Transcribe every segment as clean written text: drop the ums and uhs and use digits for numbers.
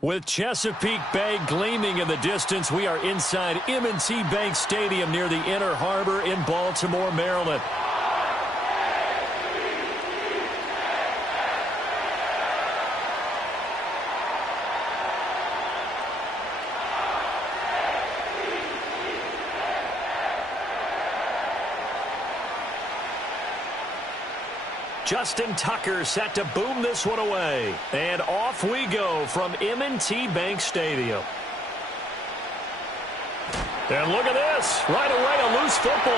With Chesapeake Bay gleaming in the distance, we are inside M&T Bank Stadium near the Inner Harbor in Baltimore, Maryland. Justin Tucker set to boom this one away. And off we go from M&T Bank Stadium. And look at this. Right away, a loose football.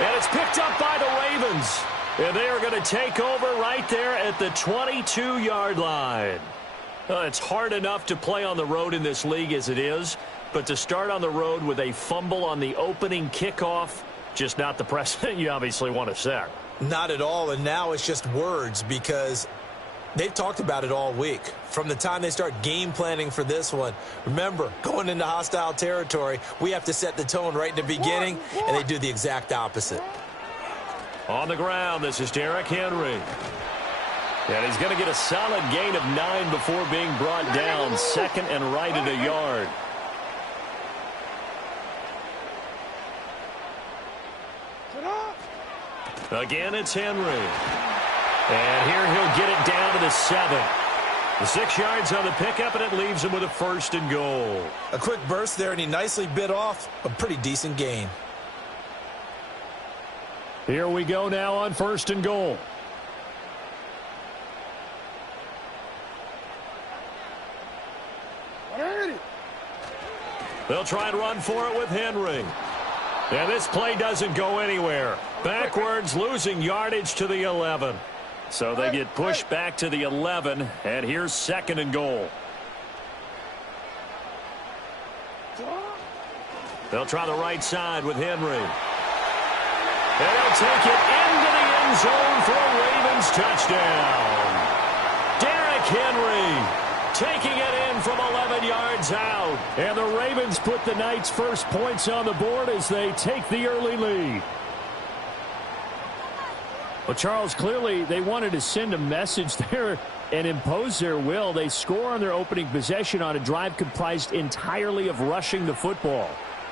And it's picked up by the Ravens. And they are going to take over right there at the 22-yard line. It's hard enough to play on the road in this league as it is. But to start on the road with a fumble on the opening kickoff, just not the precedent you obviously want to set. Not at all, and now it's just words because they've talked about it all week. From the time they start game planning for this one, remember, going into hostile territory, we have to set the tone right in the beginning, and they do the exact opposite. On the ground, this is Derrick Henry. And he's going to get a solid gain of 9 before being brought down, second and right at a yard. Again, it's Henry. And here he'll get it down to the 7. The 6 yards on the pickup, and it leaves him with a first and goal. A quick burst there, and he nicely bit off a pretty decent gain. Here we go now on first and goal. They'll try and run for it with Henry. And this play doesn't go anywhere. Backwards, losing yardage to the 11. So they get pushed back to the 11, and here's second and goal. They'll try the right side with Henry. And they'll take it into the end zone for a Ravens touchdown. Derrick Henry taking it in from 11 yards out. And the Ravens put the night's first points on the board as they take the early lead. Well, Charles, clearly they wanted to send a message there and impose their will. They score on their opening possession on a drive comprised entirely of rushing the football.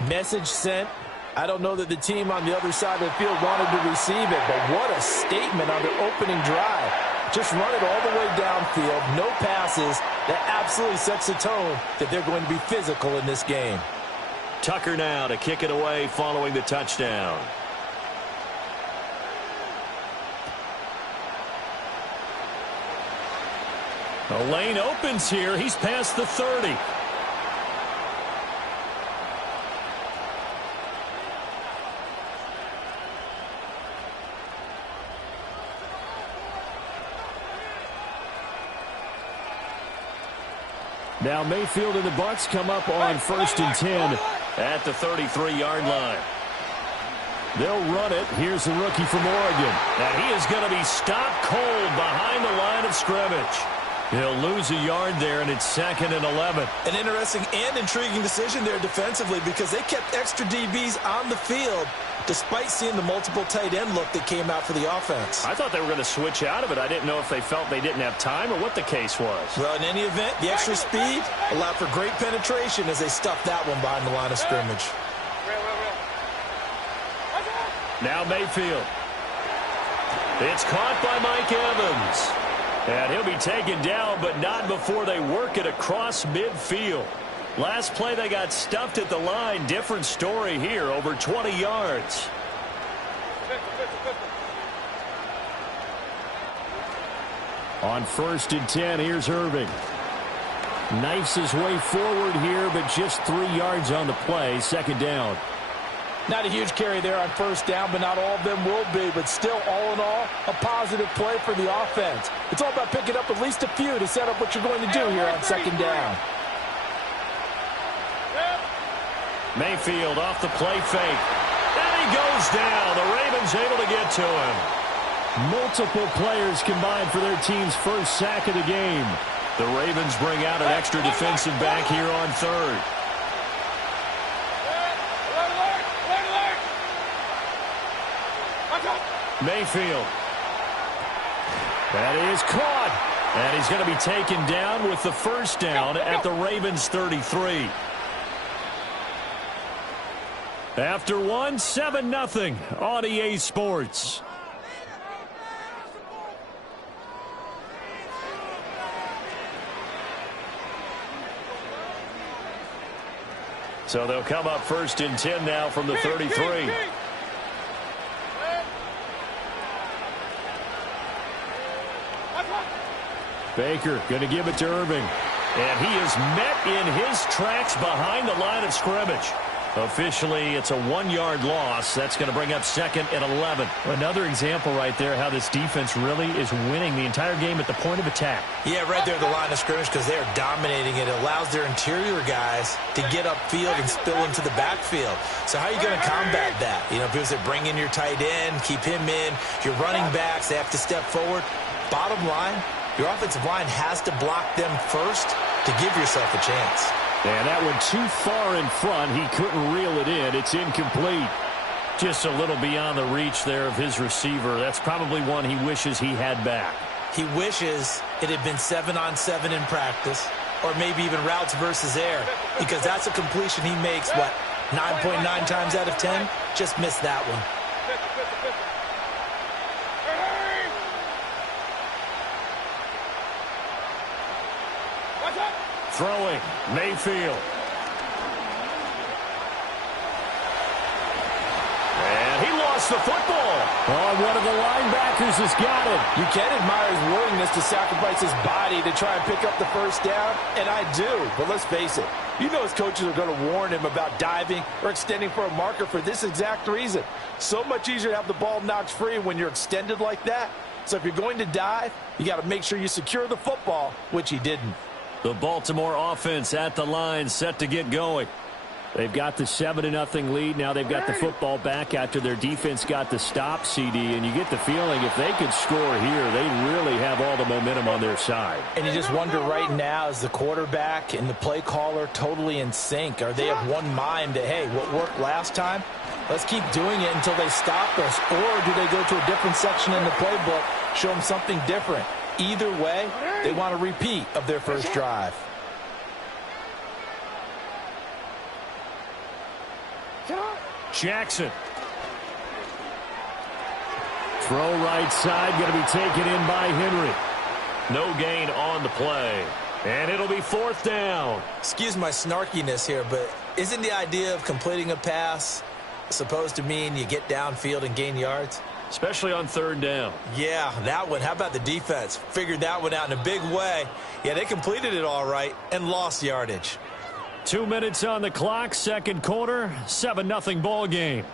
Message sent. I don't know that the team on the other side of the field wanted to receive it, but what a statement on their opening drive. Just run it all the way downfield, no passes. That absolutely sets the tone that they're going to be physical in this game. Tucker now to kick it away following the touchdown. The lane opens here. He's past the 30. Now Mayfield and the Bucs come up on 1st and 10 at the 33-yard line. They'll run it. Here's the rookie from Oregon. Now he is going to be stopped cold behind the line of scrimmage. He'll lose a yard there, and it's 2nd and 11. An interesting and intriguing decision there defensively because they kept extra DBs on the field despite seeing the multiple tight end look that came out for the offense. I thought they were going to switch out of it. I didn't know if they felt they didn't have time or what the case was. Well, in any event, the extra speed allowed for great penetration as they stuffed that one behind the line of scrimmage. Now Mayfield. It's caught by Mike Evans. And he'll be taken down, but not before they work it across midfield. Last play, they got stuffed at the line. Different story here, over 20 yards. On 1st and 10, here's Irving. Knifes his way forward here, but just 3 yards on the play. 2nd down. Not a huge carry there on 1st down, but not all of them will be. But still, all in all, a positive play for the offense. It's all about picking up at least a few to set up what you're going to do here on 2nd down. Mayfield off the play fake. And he goes down. The Ravens able to get to him. Multiple players combined for their team's first sack of the game. The Ravens bring out an extra defensive back here on 3rd. Mayfield. That is caught. And he's going to be taken down with the first down at the Ravens 33. After 7-0 on EA Sports. So they'll come up 1st and 10 now from the 33. Baker going to give it to Irving. And he is met in his tracks behind the line of scrimmage. Officially, it's a 1-yard loss. That's going to bring up 2nd and 11. Another example right there how this defense really is winning the entire game at the point of attack. Yeah, right there at the line of scrimmage because they are dominating it. It allows their interior guys to get upfield and spill into the backfield. So how are you going to combat that? You know, if it was to bring in your tight end, keep him in, your running backs, they have to step forward. Bottom line, your offensive line has to block them first to give yourself a chance. And that one too far in front. He couldn't reel it in. It's incomplete. Just a little beyond the reach there of his receiver. That's probably one he wishes he had back. He wishes it had been 7-on-7 in practice, or maybe even routes versus air, because that's a completion he makes, what, 9.9 times out of 10? Just missed that one. Throwing, Mayfield. And he lost the football. Oh, one of the linebackers has got it. You can admire his willingness to sacrifice his body to try and pick up the first down, and I do. But let's face it, you know his coaches are going to warn him about diving or extending for a marker for this exact reason. So much easier to have the ball knocked free when you're extended like that. So if you're going to dive, you got to make sure you secure the football, which he didn't. The Baltimore offense at the line, set to get going. They've got the 7-0 lead. Now they've got the football back after their defense got the stop, CD. And you get the feeling if they could score here, they really have all the momentum on their side. And you just wonder right now, is the quarterback and the play caller totally in sync? Are they of one mind that, hey, what worked last time? Let's keep doing it until they stop us. Or do they go to a different section in the playbook, show them something different? Either way, they want a repeat of their first drive. Jackson. Throw right side, going to be taken in by Henry. No gain on the play. And it'll be 4th down. Excuse my snarkiness here, but isn't the idea of completing a pass supposed to mean you get downfield and gain yards? Especially on 3rd down. Yeah, that one. How about the defense? Figured that one out in a big way. Yeah, they completed it all right and lost yardage. 2 minutes on the clock, 2nd quarter, 7-0 ball game.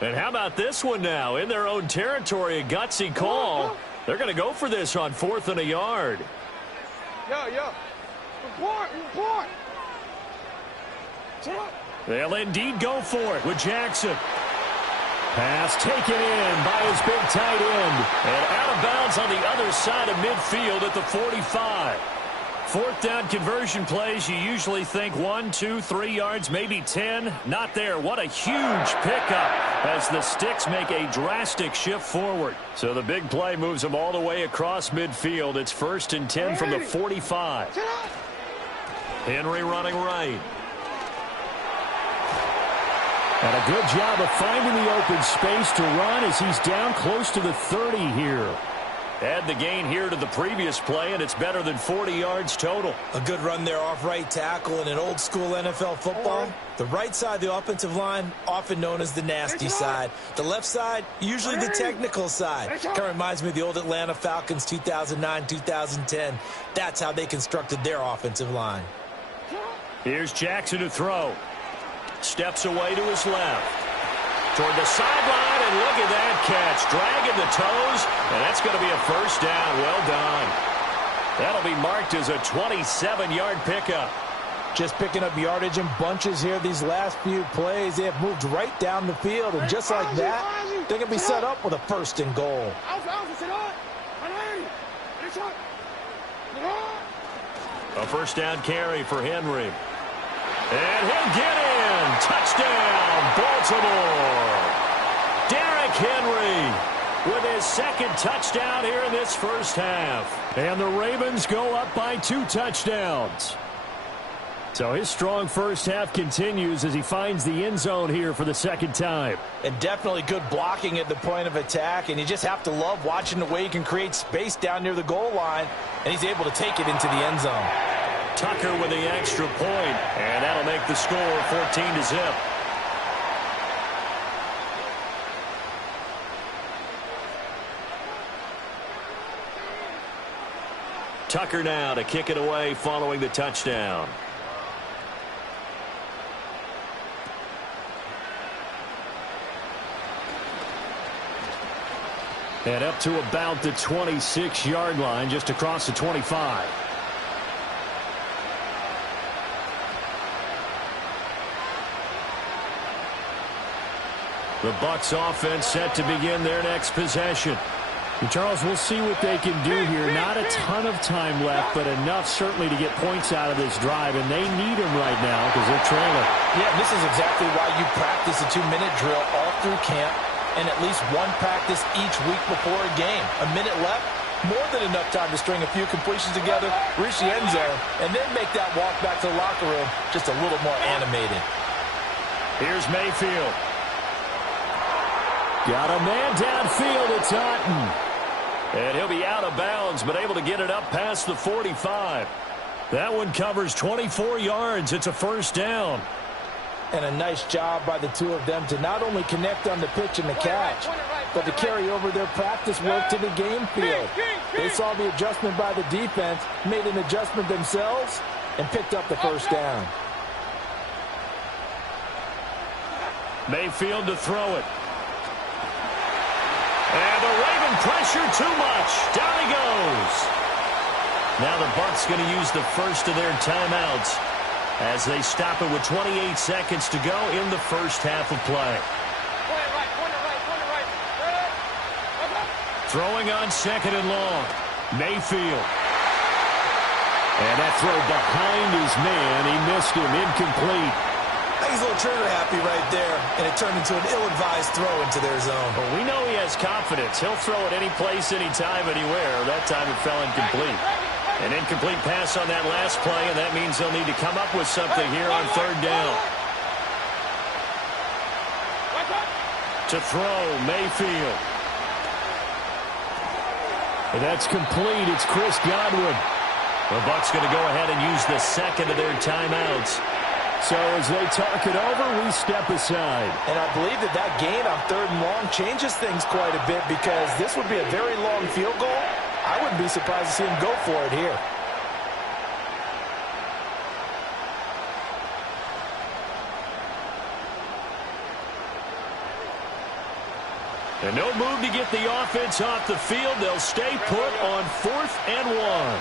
And how about this one now? In their own territory, a gutsy call. They're going to go for this on 4th and a yard. Report. They'll indeed go for it with Jackson. Pass taken in by his big tight end. And out of bounds on the other side of midfield at the 45. 4th down conversion plays, you usually think 1, 2, 3 yards, maybe 10. Not there. What a huge pickup as the Sticks make a drastic shift forward. So the big play moves them all the way across midfield. It's 1st and 10 from the 45. Henry running right. And a good job of finding the open space to run as he's down close to the 30 here. Add the gain here to the previous play, and it's better than 40 yards total. A good run there off right tackle in an old-school NFL football. The right side of the offensive line, often known as the nasty side. The left side, usually the technical side. Kind of reminds me of the old Atlanta Falcons 2009-2010. That's how they constructed their offensive line. Here's Jackson to throw. Steps away to his left. Toward the sideline, and look at that catch. Dragging the toes, and that's going to be a 1st down. Well done. That'll be marked as a 27-yard pickup. Just picking up yardage in bunches here these last few plays. They have moved right down the field, and just like that, they're going to be set up with a 1st and goal. A 1st down carry for Henry. And he'll get in. Touchdown, Baltimore. Derrick Henry with his second touchdown here in this first half. And the Ravens go up by 2 touchdowns. So his strong first half continues as he finds the end zone here for the second time. And definitely good blocking at the point of attack. And you just have to love watching the way he can create space down near the goal line. And he's able to take it into the end zone. Tucker with the extra point, and that'll make the score 14-0. Tucker now to kick it away following the touchdown. And up to about the 26-yard line, just across the 25. The Bucs offense set to begin their next possession. And Charles, we'll see what they can do here. Not a ton of time left, but enough certainly to get points out of this drive, and they need them right now because they're trailing. Yeah, this is exactly why you practice a 2-minute drill all through camp and at least one practice each week before a game. A minute left, more than enough time to string a few completions together, reach the end zone, and then make that walk back to the locker room just a little more animated. Here's Mayfield. Got a man downfield. It's Otten. And he'll be out of bounds, but able to get it up past the 45. That one covers 24 yards. It's a first down. And a nice job by the two of them to not only connect on the pitch and the catch, but to carry over their practice work to the game field. They saw the adjustment by the defense, made an adjustment themselves, and picked up the first down. Mayfield to throw it. And the Raven pressure too much. Down he goes. Now the Bucs going to use the first of their timeouts as they stop it with 28 seconds to go in the first half of play. Throwing on second and long. Mayfield. And that throw behind his man. He missed him. Incomplete. I think he's a little trigger happy right there, and it turned into an ill-advised throw into their zone. Well, we know he has confidence. He'll throw it any place, anytime, anywhere. That time it fell incomplete. An incomplete pass on that last play, and that means they'll need to come up with something here on third down. To throw, Mayfield. And that's complete. It's Chris Godwin. The Bucs going to go ahead and use the second of their timeouts. So as they talk it over, we step aside. And I believe that gain on third and long changes things quite a bit because this would be a very long field goal. I wouldn't be surprised to see him go for it here. And no move to get the offense off the field. They'll stay put on 4th and 1.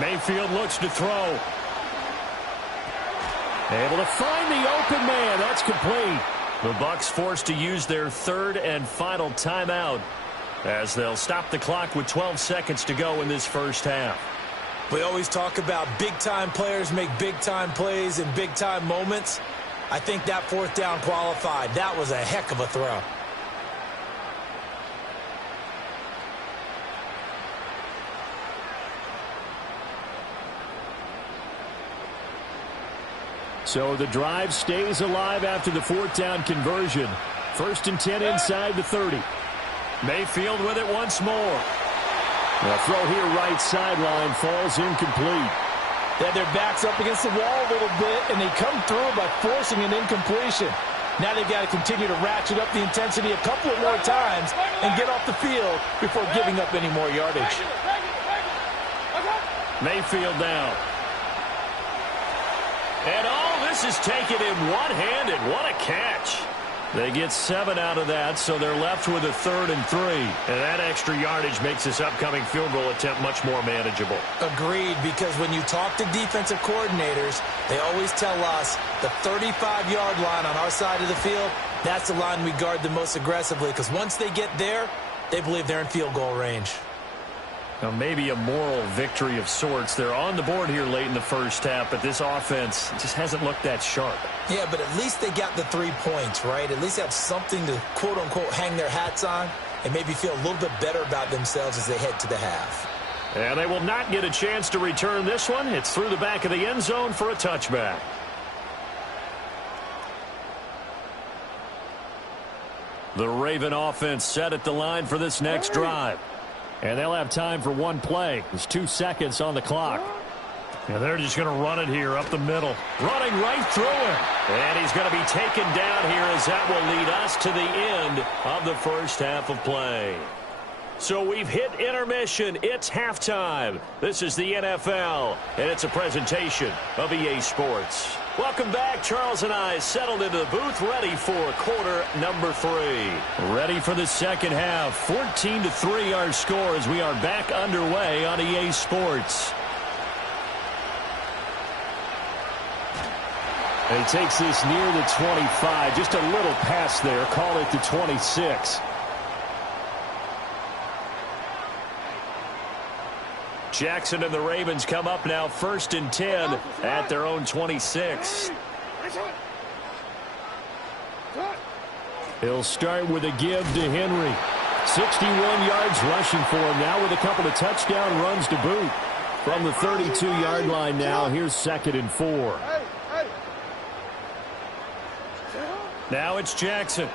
Mayfield looks to throw. Able to find the open man. That's complete. The Bucs forced to use their third and final timeout as they'll stop the clock with 12 seconds to go in this first half. We always talk about big-time players make big-time plays in big-time moments. I think that fourth down qualified. That was a heck of a throw. So the drive stays alive after the fourth down conversion. 1st and 10 inside the 30. Mayfield with it once more. The throw here right sideline falls incomplete. They had their backs up against the wall a little bit, and they come through by forcing an incompletion. Now they've got to continue to ratchet up the intensity a couple of more times and get off the field before giving up any more yardage. Mayfield down. And all this is taken in one-handed. What a catch. They get 7 out of that, so they're left with a 3rd and 3. And that extra yardage makes this upcoming field goal attempt much more manageable. Agreed, because when you talk to defensive coordinators, they always tell us the 35-yard line on our side of the field, That's the line we guard the most aggressively, because once they get there, they believe they're in field goal range. Now, maybe a moral victory of sorts. They're on the board here late in the first half, but this offense just hasn't looked that sharp. Yeah, but at least they got the 3 points, right? At least have something to, quote-unquote, hang their hats on and maybe feel a little bit better about themselves as they head to the half. And they will not get a chance to return this one. It's through the back of the end zone for a touchback. The Raven offense set at the line for this next drive. And they'll have time for one play. There's 2 seconds on the clock. And they're just going to run it here up the middle. Running right through him. And he's going to be taken down here as that will lead us to the end of the first half of play. So we've hit intermission. It's halftime. This is the NFL, and it's a presentation of EA Sports. Welcome back. Charles and I settled into the booth, ready for quarter number 3. Ready for the second half. 14-3 our score as we are back underway on EA Sports. And he takes this near the 25. Just a little pass there. Call it the 26. Jackson and the Ravens come up now 1st and 10 at their own 26. He'll start with a give to Henry. 61 yards rushing for him now with a couple of touchdown runs to boot. From the 32-yard line now, here's 2nd and 4. Now it's Jackson.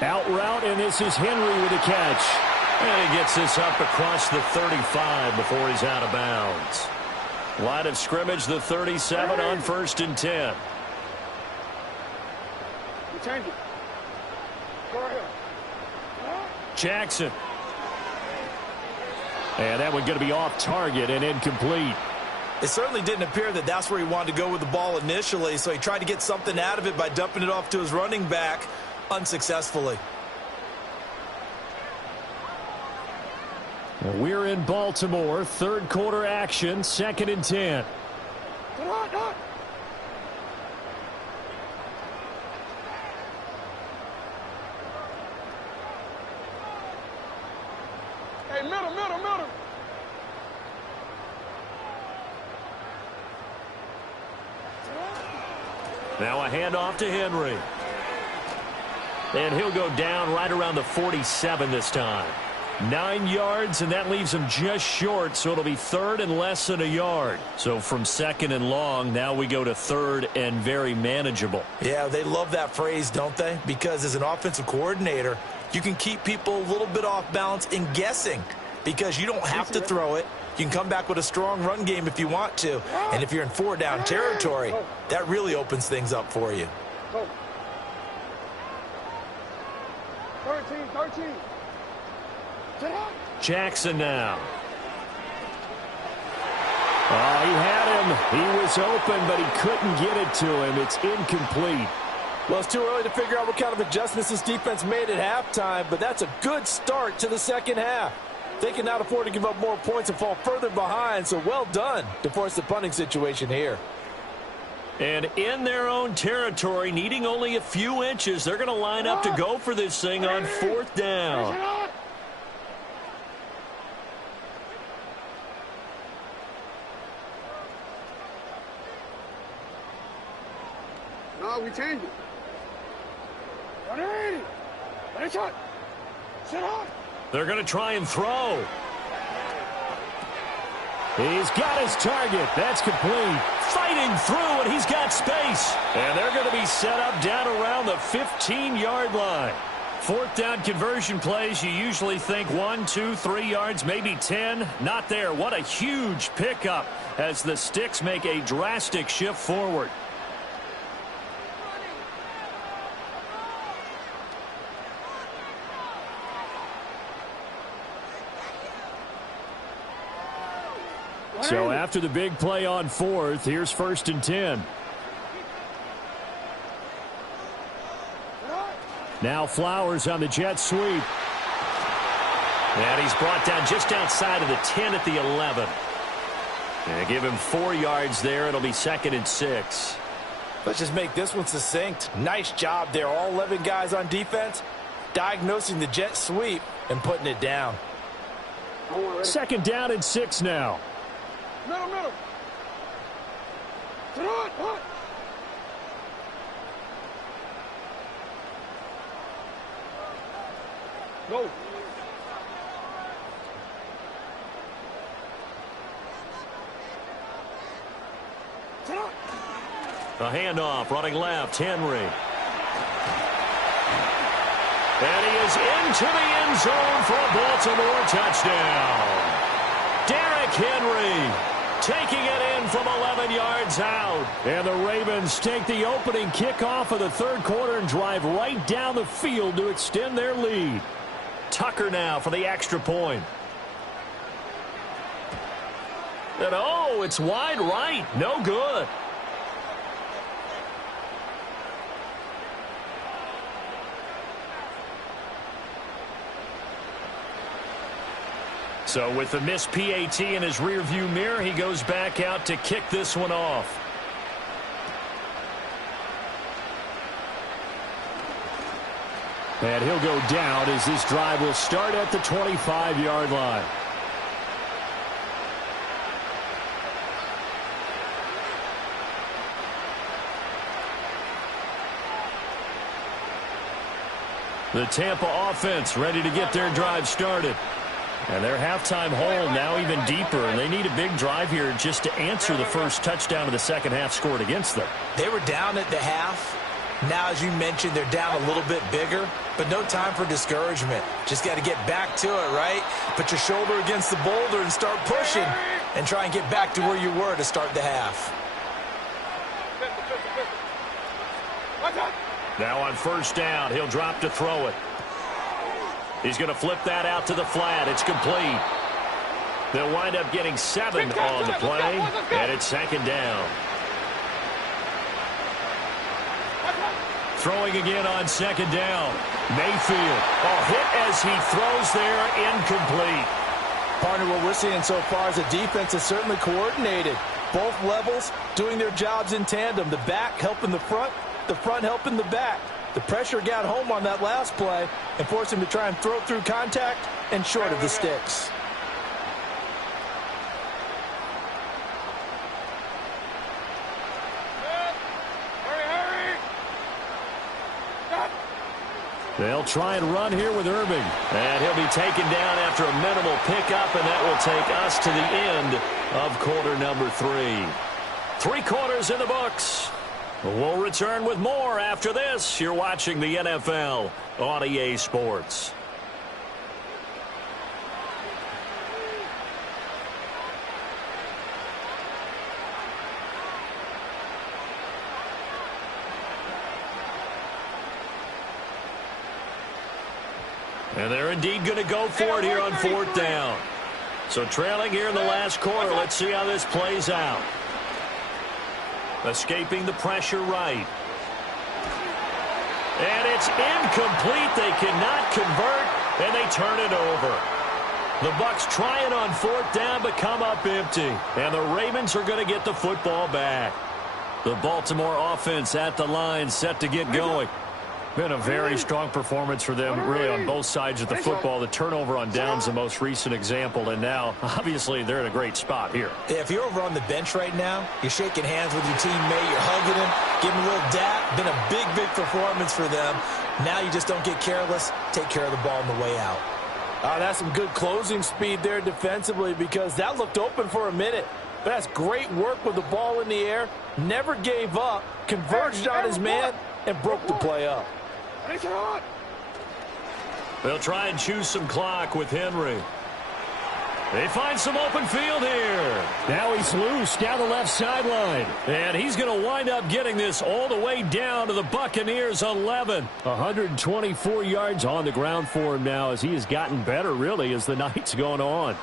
Out route, and this is Henry with a catch. And he gets this up across the 35 before he's out of bounds. Line of scrimmage, the 37 on 1st and 10. Jackson. And that one going to be off target and incomplete. It certainly didn't appear that that's where he wanted to go with the ball initially, so he tried to get something out of it by dumping it off to his running back unsuccessfully. We're in Baltimore, 3rd quarter action, 2nd and 10. Hey, middle. Now a handoff to Henry. And he'll go down right around the 47 this time. 9 yards, and that leaves him just short, so it'll be 3rd and less than a yard. So from 2nd and long, now we go to 3rd and very manageable. Yeah, they love that phrase, don't they? Because as an offensive coordinator, you can keep people a little bit off balance in guessing because you don't have to throw it. You can come back with a strong run game if you want to. And if you're in 4-down territory, that really opens things up for you. 13. Jackson now. Oh, he had him. He was open, but he couldn't get it to him. It's incomplete. Well, it's too early to figure out what kind of adjustments this defense made at halftime, but that's a good start to the second half. They cannot afford to give up more points and fall further behind, so well done to force the punting situation here. And in their own territory, needing only a few inches, they're going to line up to go for this thing on 4th down. No, we changed it. They're going to try and throw. He's got his target. That's complete. Fighting through, and he's got space. And they're going to be set up down around the 15-yard line. 4th down conversion plays, you usually think 1, 2, 3 yards, maybe 10. Not there. What a huge pickup as the Sticks make a drastic shift forward. So after the big play on 4th, here's 1st and 10. Now Flowers on the jet sweep. And he's brought down just outside of the 10 at the 11. And give him 4 yards there. It'll be 2nd and 6. Let's just make this one succinct. Nice job there. All 11 guys on defense, diagnosing the jet sweep and putting it down. Second down and 6 now. Middle, middle. Throw it, hot. Go. A handoff, running left, Henry. And he is into the end zone for a Baltimore touchdown. Derrick Henry taking it in from 11 yards out. And the Ravens take the opening kickoff of the third quarter and drive right down the field to extend their lead. Tucker now for the extra point. And oh, it's wide right. No good. So with the missed PAT in his rearview mirror, he goes back out to kick this one off. And he'll go down as this drive will start at the 25-yard line. The Tampa offense ready to get their drive started. And their halftime hole now even deeper, and they need a big drive here just to answer the first touchdown of the second half scored against them. They were down at the half. Now, as you mentioned, they're down a little bit bigger, but no time for discouragement. Just got to get back to it, right? Put your shoulder against the boulder and start pushing and try and get back to where you were to start the half. Now on first down, he'll drop to throw it. He's going to flip that out to the flat. It's complete. They'll wind up getting 7 on the play, and it's second down. Throwing again on second down. Mayfield. A hit as he throws there, incomplete. Partner, what we're seeing so far is the defense is certainly coordinated. Both levels doing their jobs in tandem. The back helping the front helping the back. The pressure got home on that last play and forced him to try and throw through contact and short of the sticks. They'll try and run here with Irving. And he'll be taken down after a minimal pickup, and that will take us to the end of quarter number 3. 3 quarters in the books. We'll return with more after this. You're watching the NFL on EA Sports. And they're indeed going to go for it here on fourth down. So trailing here in the last quarter. Let's see how this plays out. Escaping the pressure right. And it's incomplete. They cannot convert, and they turn it over. The Bucs trying on fourth down, but come up empty. And the Ravens are going to get the football back. The Baltimore offense at the line, set to get going. Been a very strong performance for them, really, on both sides of the football. The turnover on downs, the most recent example, and now, obviously, they're in a great spot here. Yeah, if you're over on the bench right now, you're shaking hands with your teammate, you're hugging him, giving him a little dap. Been a big performance for them. Now you just don't get careless. Take care of the ball on the way out. That's some good closing speed there defensively, because that looked open for a minute. But that's great work with the ball in the air. Never gave up, converged on his man, and broke the play up. They'll try and choose some clock with Henry. They find some open field here. Now he's loose down the left sideline. And he's going to wind up getting this all the way down to the Buccaneers' 11. 124 yards on the ground for him now, as he has gotten better, really, as the night's gone on.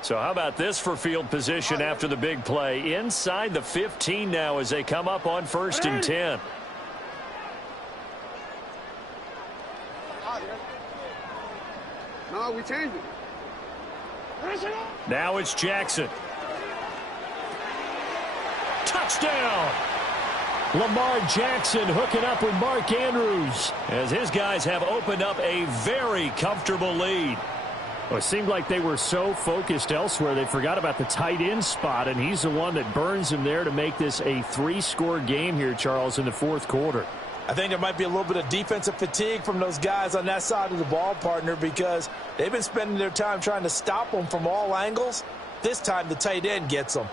So how about this for field position after the big play? Inside the 15 now as they come up on 1st and 10. No, we changed it. Now it's Jackson. Touchdown! Lamar Jackson hooking up with Mark Andrews as his guys have opened up a very comfortable lead. Well, it seemed like they were so focused elsewhere they forgot about the tight end spot, and he's the one that burns them there to make this a 3-score game here, Charles, in the fourth quarter. I think there might be a little bit of defensive fatigue from those guys on that side of the ball, partner, because they've been spending their time trying to stop them from all angles. This time the tight end gets them.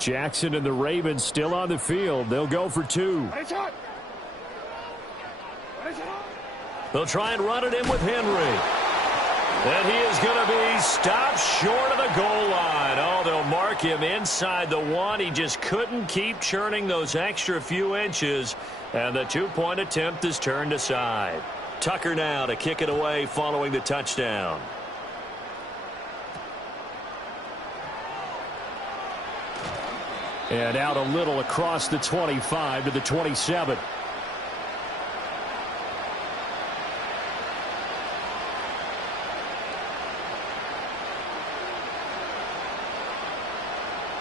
Jackson and the Ravens still on the field. They'll go for 2. They'll try and run it in with Henry. And he is going to be stopped short of the goal line. Oh, they'll mark him inside the 1. He just couldn't keep churning those extra few inches. And the 2-point attempt is turned aside. Tucker now to kick it away following the touchdown. And out a little across the 25 to the 27.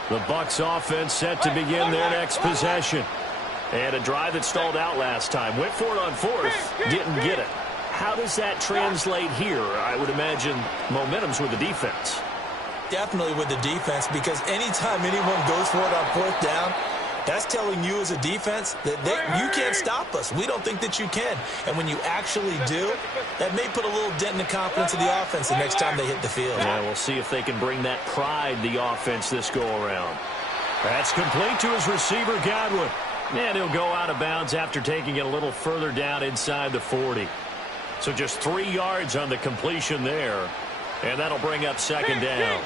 The Bucs offense set to begin their next possession. And a drive that stalled out last time. Went for it on 4th. Didn't get it. How does that translate here? I would imagine momentum's with the defense. Definitely with the defense, because anytime anyone goes for it on 4th down, that's telling you as a defense that you can't stop us. We don't think that you can. And when you actually do, that may put a little dent in the confidence of the offense the next time they hit the field. Yeah, we'll see if they can bring that pride, the offense, this go-around. That's complete to his receiver, Godwin. And he'll go out of bounds after taking it a little further down inside the 40. So just 3 yards on the completion there. And that'll bring up second down.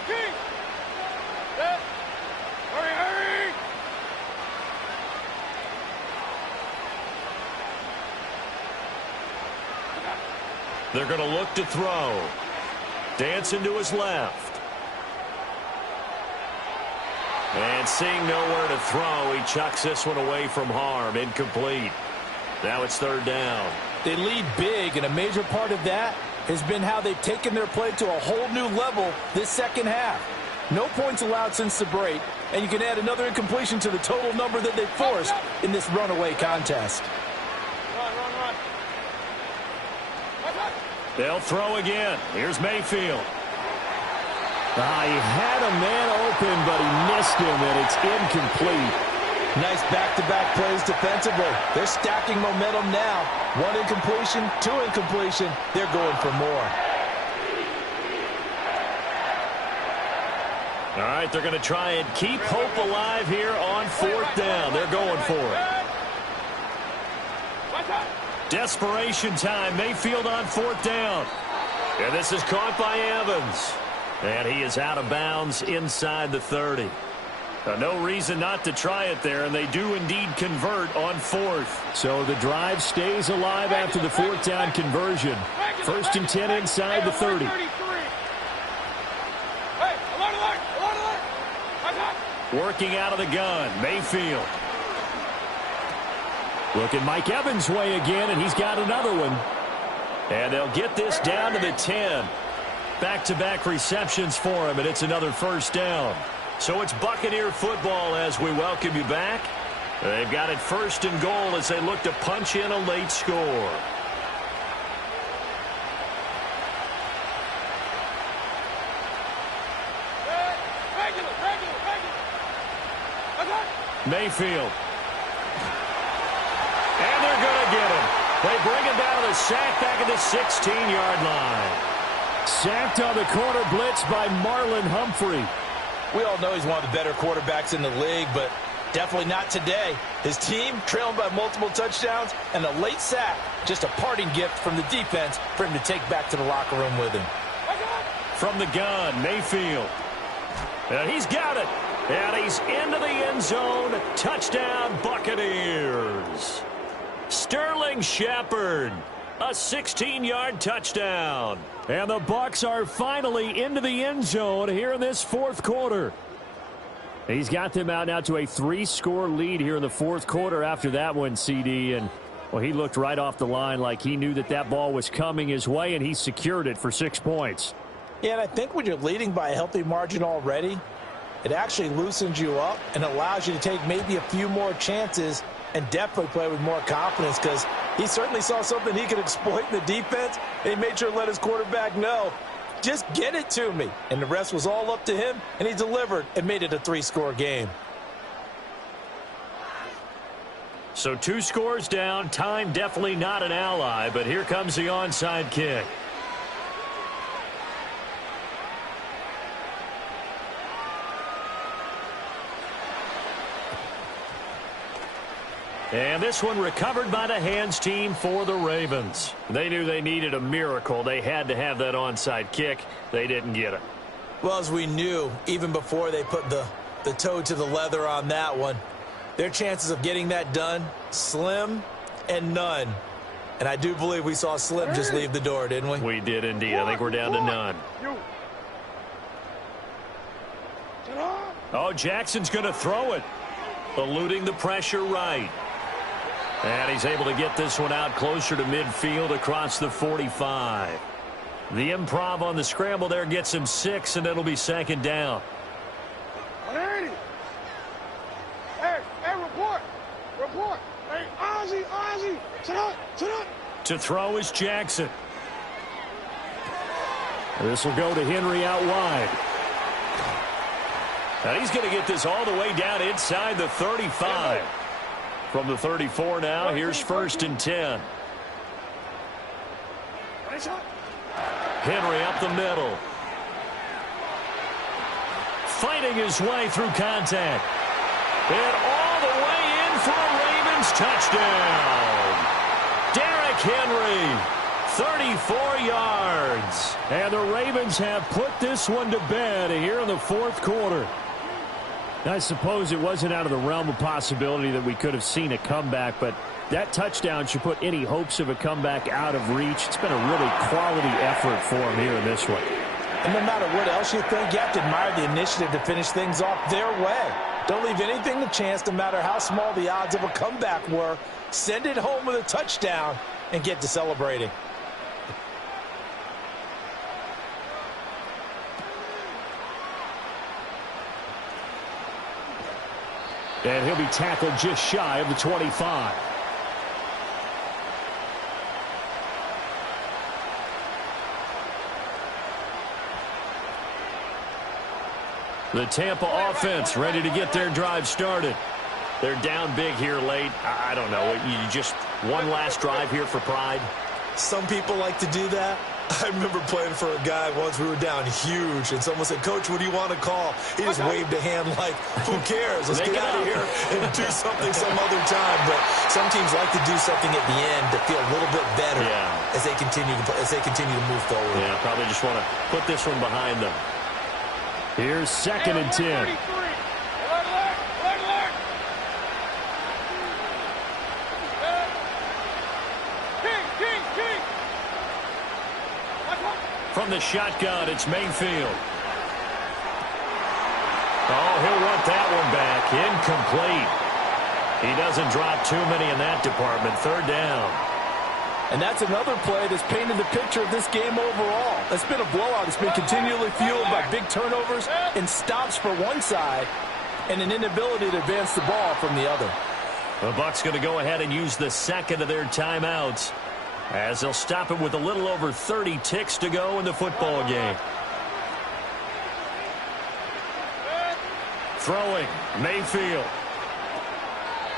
They're going to look to throw. Dancing to his left. And seeing nowhere to throw, he chucks this one away from harm. Incomplete. Now it's third down. They lead big, and a major part of that has been how they've taken their play to a whole new level this second half. No points allowed since the break, and you can add another incompletion to the total number that they forced in this runaway contest. They'll throw again. Here's Mayfield. He had a man open, but he missed him, and it's incomplete. Nice back-to-back plays defensively. They're stacking momentum now. 1 incompletion, 2 incompletion. They're going for more. All right, they're going to try and keep hope alive here on 4th down. They're going for it. Desperation time. Mayfield on 4th down. And this is caught by Evans. And he is out of bounds inside the 30. No reason not to try it there, and they do indeed convert on 4th. So the drive stays alive after the 4th down conversion. 1st and 10 inside the 30. Working out of the gun, Mayfield. Looking Mike Evans' way again, and he's got another one. And they'll get this down to the 10. Back-to-back receptions for him, and it's another 1st down. So it's Buccaneer football as we welcome you back. They've got it 1st and goal as they look to punch in a late score. Mayfield. And they're going to get him. They bring him down to the sack back at the 16-yard line. Sacked on the corner blitz by Marlon Humphrey. We all know he's one of the better quarterbacks in the league, but definitely not today. His team trailing by multiple touchdowns, and a late sack, just a parting gift from the defense for him to take back to the locker room with him. From the gun, Mayfield. And he's got it. And he's into the end zone. Touchdown, Buccaneers. Sterling Shepard. A 16-yard touchdown. And the Bucs are finally into the end zone here in this fourth quarter. He's got them out now to a 3-score lead here in the fourth quarter after that one, CD. And, well, he looked right off the line like he knew that that ball was coming his way, and he secured it for 6 points. Yeah, and I think when you're leading by a healthy margin already, it actually loosens you up and allows you to take maybe a few more chances and definitely play with more confidence, because he certainly saw something he could exploit in the defense. And he made sure to let his quarterback know, just get it to me. And the rest was all up to him, and he delivered and made it a 3-score game. So 2 scores down. Time definitely not an ally, but here comes the onside kick. And this one recovered by the hands team for the Ravens. They knew they needed a miracle. They had to have that onside kick. They didn't get it. Well, as we knew, even before they put the toe to the leather on that one, their chances of getting that done, slim and none. And I do believe we saw Slim just leave the door, didn't we? We did indeed. I think we're down to none. Oh, Jackson's going to throw it. Eluding the pressure right. And he's able to get this one out closer to midfield across the 45. The improv on the scramble there gets him 6, and it'll be 2nd down. Hey, report. Hey, Ozzie, sit up. To throw is Jackson. This will go to Henry out wide. Now he's going to get this all the way down inside the 35. From the 34 now, here's 1st and 10. Henry up the middle. Fighting his way through contact. And all the way in for a Ravens touchdown. Derrick Henry, 34 yards. And the Ravens have put this one to bed here in the fourth quarter. I suppose it wasn't out of the realm of possibility that we could have seen a comeback, but that touchdown should put any hopes of a comeback out of reach. It's been a really quality effort for him here in this one. And no matter what else you think, you have to admire the initiative to finish things off their way. Don't leave anything to chance, no matter how small the odds of a comeback were. Send it home with a touchdown and get to celebrating. And he'll be tackled just shy of the 25. The Tampa offense ready to get their drive started. They're down big here late. I don't know. You just one last drive here for pride. Some people like to do that. I remember playing for a guy once. We were down huge, and someone said, "Coach, what do you want to call?" He just waved a hand like, "Who cares? Let's get out of here and do something some other time." But some teams like to do something at the end to feel a little bit better as they continue to move forward. Yeah, probably just want to put this one behind them. Here's 2nd and 10. From the shotgun, it's Mayfield. Oh, he'll want that one back. Incomplete. He doesn't drop too many in that department. 3rd down. And that's another play that's painted the picture of this game overall. It's been a blowout. It's been continually fueled by big turnovers and stops for one side and an inability to advance the ball from the other. The Bucs going to go ahead and use the 2nd of their timeouts, as they'll stop it with a little over 30 ticks to go in the football game. Throwing, Mayfield.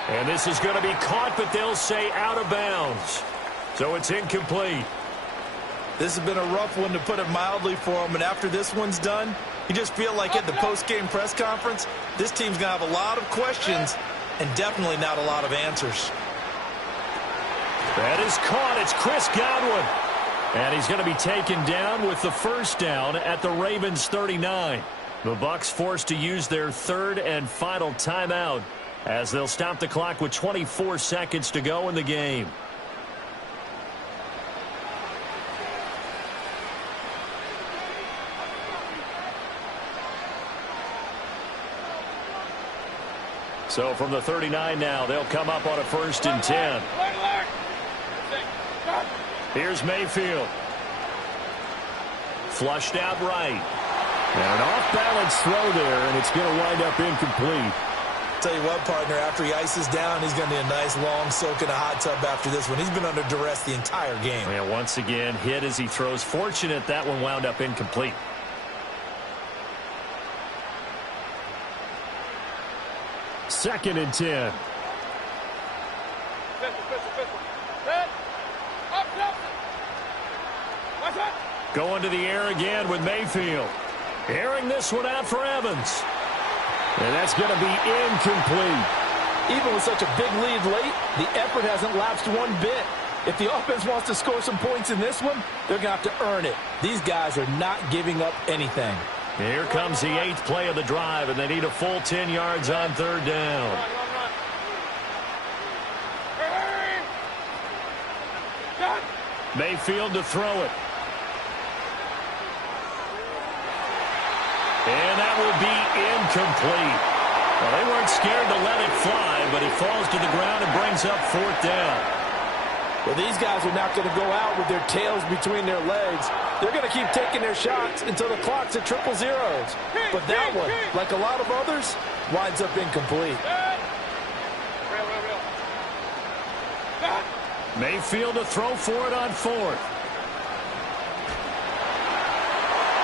And this is going to be caught, but they'll say out of bounds. So it's incomplete. This has been a rough one, to put it mildly, for him. And after this one's done, you just feel like at the post-game press conference, this team's going to have a lot of questions and definitely not a lot of answers. That is caught. It's Chris Godwin. And he's going to be taken down with the 1st down at the Ravens 39. The Bucs forced to use their 3rd and final timeout, as they'll stop the clock with 24 seconds to go in the game. So from the 39 now, they'll come up on a 1st and 10. Here's Mayfield. Flushed out right. And an off-balance throw there, and it's going to wind up incomplete. Tell you what, partner, after he ices down, he's going to need a nice long soak in a hot tub after this one. He's been under duress the entire game. And once again, hit as he throws. Fortunate that one wound up incomplete. Second and 10. Going to the air again with Mayfield. Airing this one out for Evans. And that's going to be incomplete. Even with such a big lead late, the effort hasn't lapsed one bit. If the offense wants to score some points in this one, they're going to have to earn it. These guys are not giving up anything. Here comes the 8th play of the drive, and they need a full 10 yards on 3rd down. Mayfield to throw it. And that will be incomplete. Well, they weren't scared to let it fly, but it falls to the ground and brings up 4th down. Well, these guys are not going to go out with their tails between their legs. They're going to keep taking their shots until the clock's at 000. But that one, like a lot of others, winds up incomplete. Mayfield to throw for it on 4th.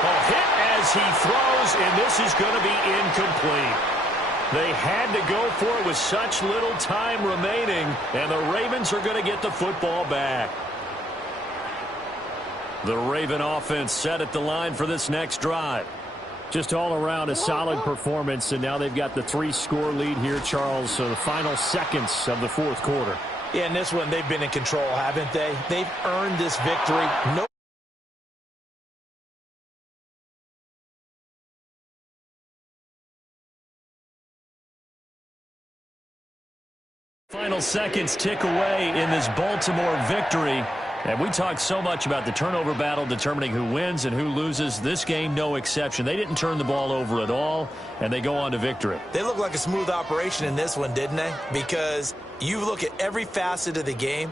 Oh, hit as he throws, and this is going to be incomplete. They had to go for it with such little time remaining, and the Ravens are going to get the football back. The Raven offense set at the line for this next drive. Just all around a solid performance, and now they've got the 3-score lead here, Charles, so the final seconds of the 4th quarter. Yeah, in this one, they've been in control, haven't they? They've earned this victory. No. Final seconds tick away in this Baltimore victory. And we talked so much about the turnover battle determining who wins and who loses. This game, no exception. They didn't turn the ball over at all, and they go on to victory. They look like a smooth operation in this one, didn't they? Because you look at every facet of the game,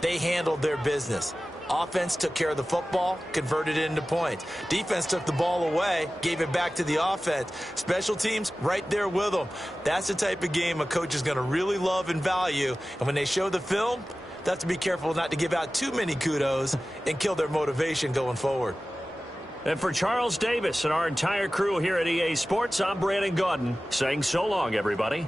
they handled their business. Offense took care of the football, converted it into points. Defense took the ball away, gave it back to the offense. Special teams, right there with them. That's the type of game a coach is going to really love and value. And when they show the film, they have to be careful not to give out too many kudos and kill their motivation going forward. And for Charles Davis and our entire crew here at EA Sports, I'm Brandon Gaudin saying so long, everybody.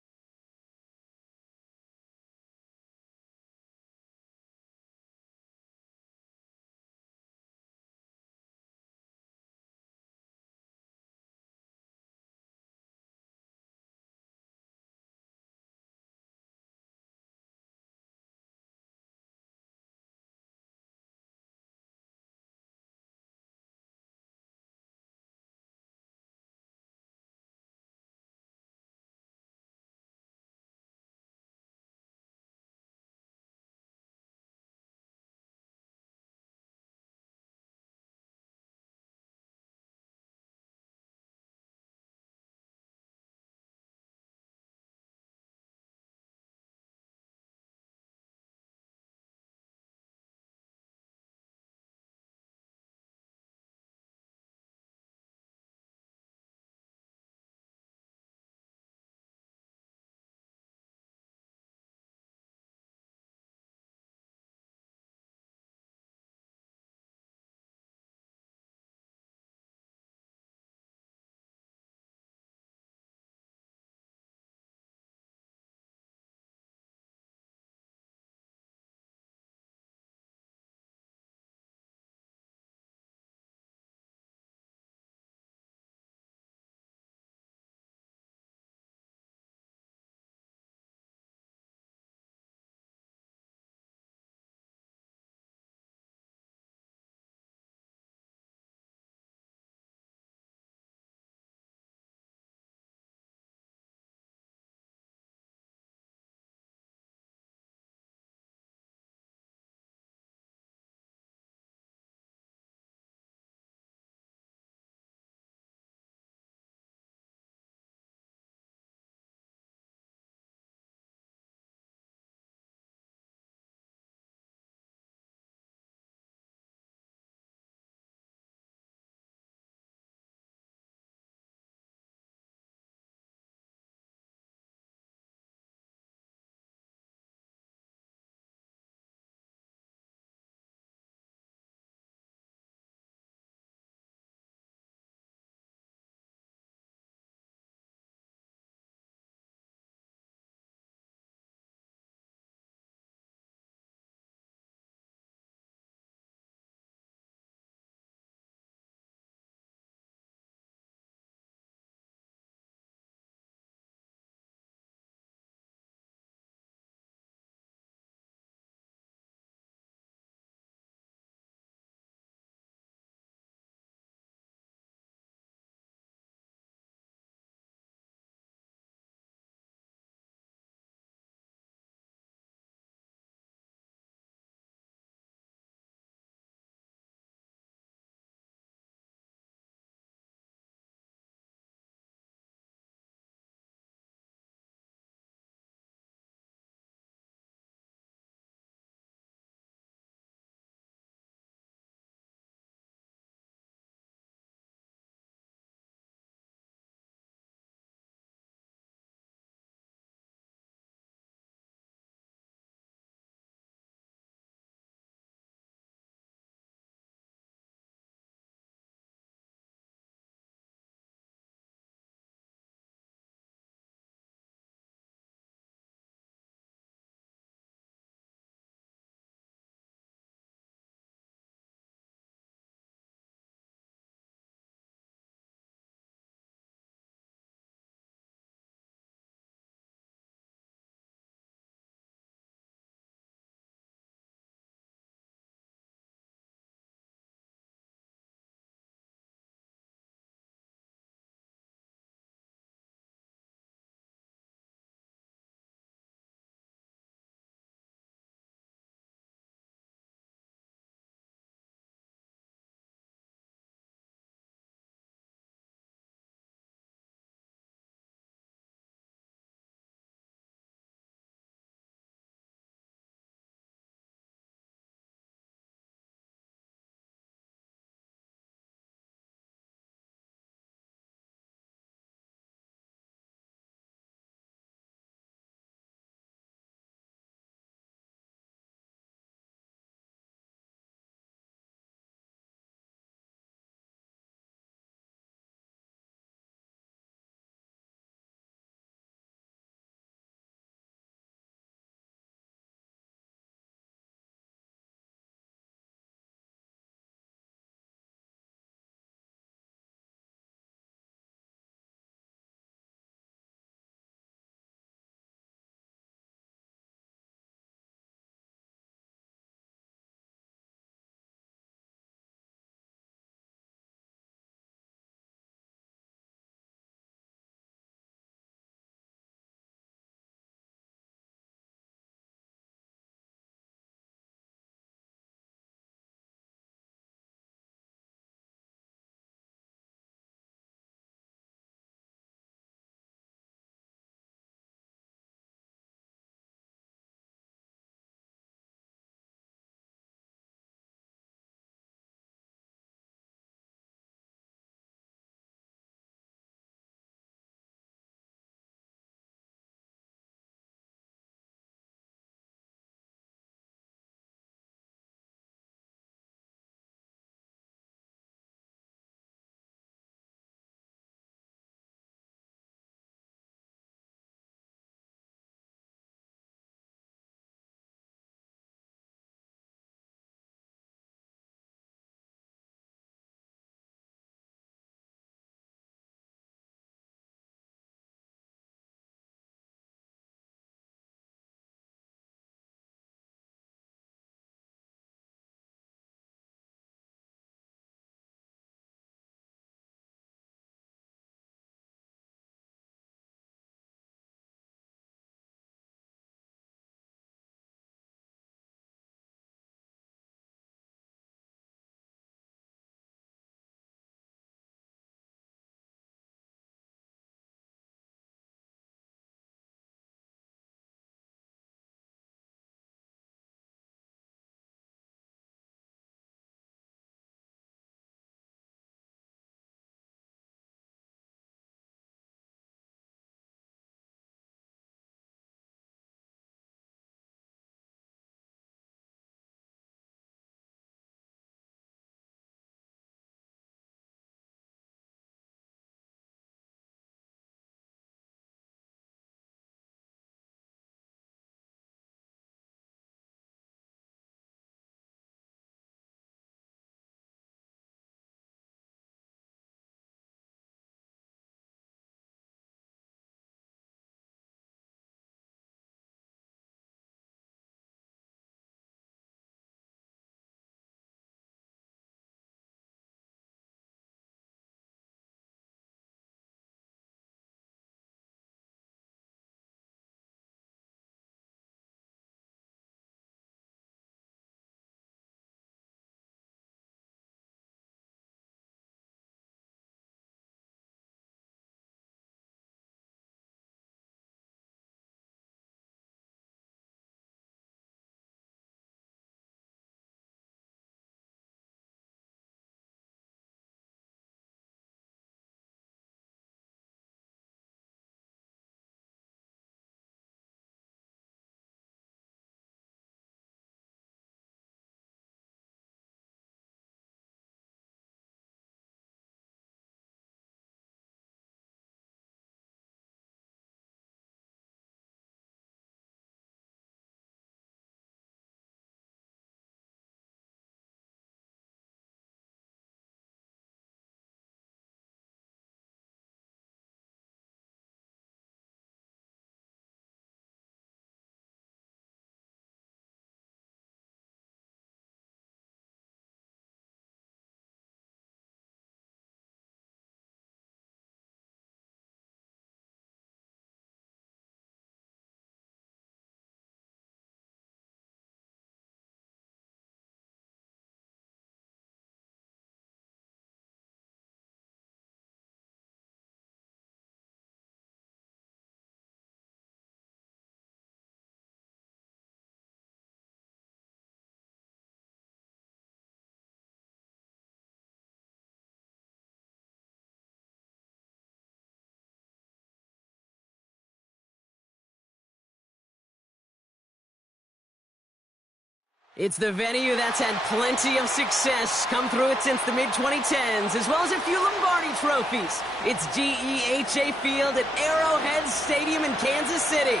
It's the venue that's had plenty of success, come through it since the mid-2010s, as well as a few Lombardi trophies. It's GEHA Field at Arrowhead Stadium in Kansas City.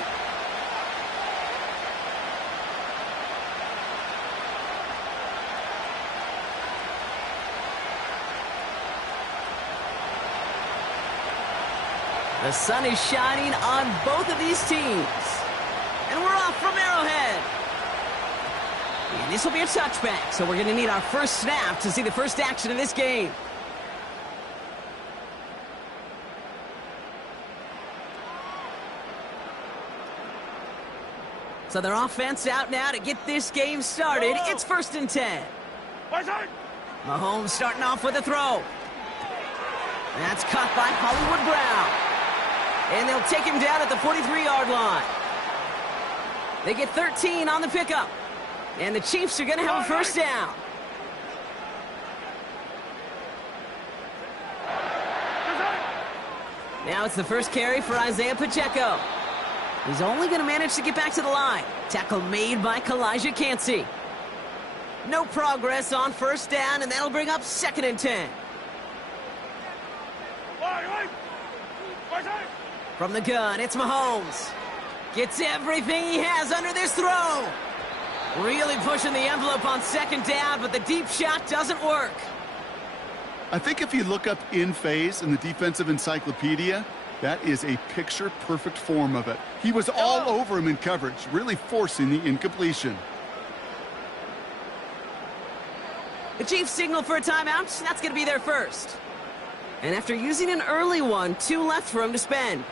The sun is shining on both of these teams. And we're off from Arrowhead. And this will be a touchback, so we're going to need our first snap to see the first action of this game. So their offense out now to get this game started. It's 1st and 10. Mahomes starting off with a throw. That's caught by Hollywood Brown. And they'll take him down at the 43-yard line. They get 13 on the pickup. And the Chiefs are going to have a first down. Now it's the first carry for Isaiah Pacheco. He's only going to manage to get back to the line. Tackle made by Kalijah Cansey. No progress on first down, and that'll bring up 2nd and 10. From the gun, it's Mahomes. Gets everything he has under this throw. Really pushing the envelope on 2nd down, but the deep shot doesn't work. I think if you look up in phase in the defensive encyclopedia, that is a picture-perfect form of it. He was all over him in coverage, really forcing the incompletion. The Chiefs signal for a timeout. That's going to be their first. And after using an early one, 2 left for him to spend.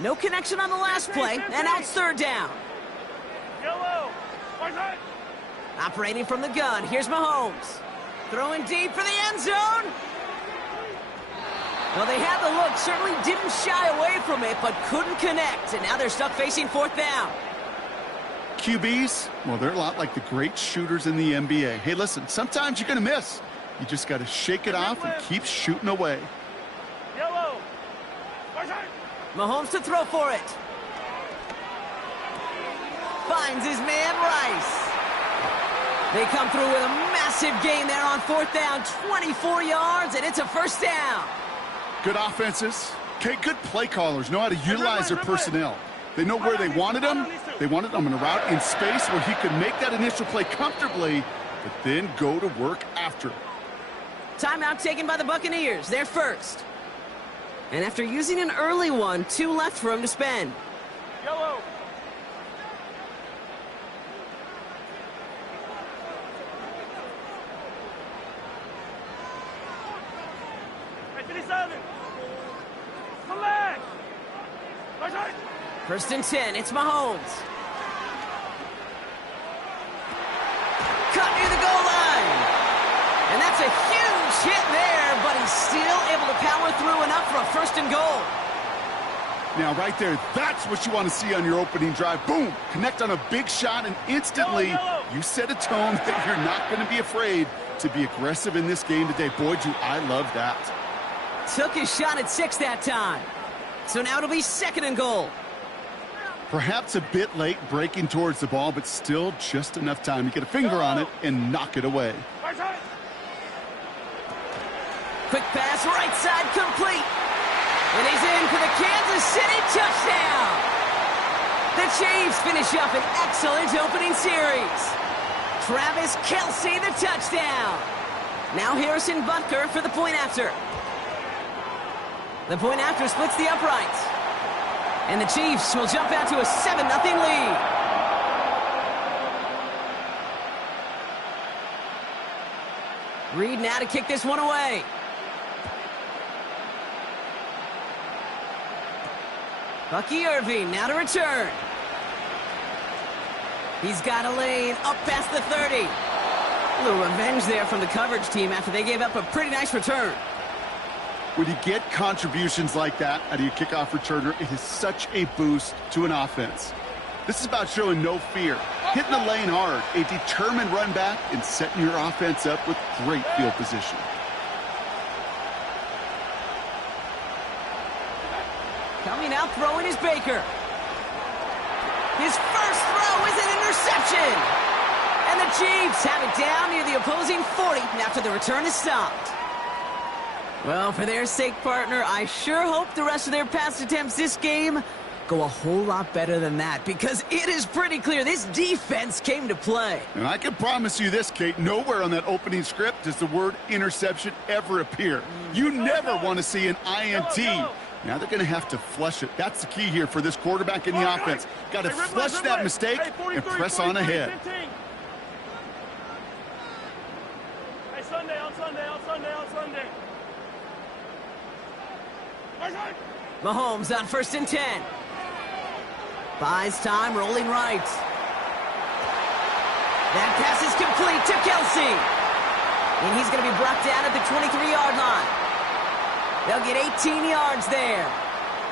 No connection on the last play, and now it's 3rd down. Operating from the gun, here's Mahomes. Throwing deep for the end zone. Well, they had the look, certainly didn't shy away from it, but couldn't connect, and now they're stuck facing 4th down. QBs, well, they're a lot like the great shooters in the NBA. Hey, listen, sometimes you're going to miss. You just got to shake it off and keep shooting away. Mahomes to throw for it. Finds his man Rice. They come through with a massive gain there on 4th down, 24 yards, and it's a first down. Good offenses. Okay, good play callers know how to utilize their personnel. They know where they wanted him. They wanted him in a route in space where he could make that initial play comfortably, but then go to work after. Timeout taken by the Buccaneers. They're first. And after using an early one, 2 left for him to spend. Yellow. First and 10, it's Mahomes. Cut near the goal line. And that's a huge hit there, but he's still able to power through enough for a 1st and goal. Now, right there, that's what you want to see on your opening drive. Boom! Connect on a big shot, and instantly you set a tone that you're not going to be afraid to be aggressive in this game today. Boy, do I love that. Took his shot at 6 that time. So now it'll be 2nd and goal. Perhaps a bit late breaking towards the ball, but still just enough time to get a finger on it and knock it away. Quick pass, right side, complete. And he's in for the Kansas City touchdown. The Chiefs finish up an excellent opening series. Travis Kelce, the touchdown. Now Harrison Butker for the point after. The point after splits the uprights. And the Chiefs will jump out to a 7-0 lead. Reed now to kick this one away. Bucky Irving now to return. He's got a lane up past the 30. A little revenge there from the coverage team after they gave up a pretty nice return. When you get contributions like that out of your kickoff returner, it is such a boost to an offense. This is about showing no fear, hitting the lane hard, a determined run back, and setting your offense up with great field position. Coming out throwing is Baker. His first throw is an interception. And the Chiefs have it down near the opposing 40 after the return is stopped. Well, for their sake, partner, I sure hope the rest of their pass attempts this game go a whole lot better than that, because it is pretty clear this defense came to play. And I can promise you this, Kate, nowhere on that opening script does the word interception ever appear. You never want to see an INT. Now they're going to have to flush it. That's the key here for this quarterback in the offense. Got to flush that mistake and press on ahead. Hey, Sunday, on Sunday, on Sunday, on Sunday. Mahomes on 1st and 10. Buys time, rolling right. That pass is complete to Kelsey. And he's going to be brought down at the 23-yard line. They'll get 18 yards there.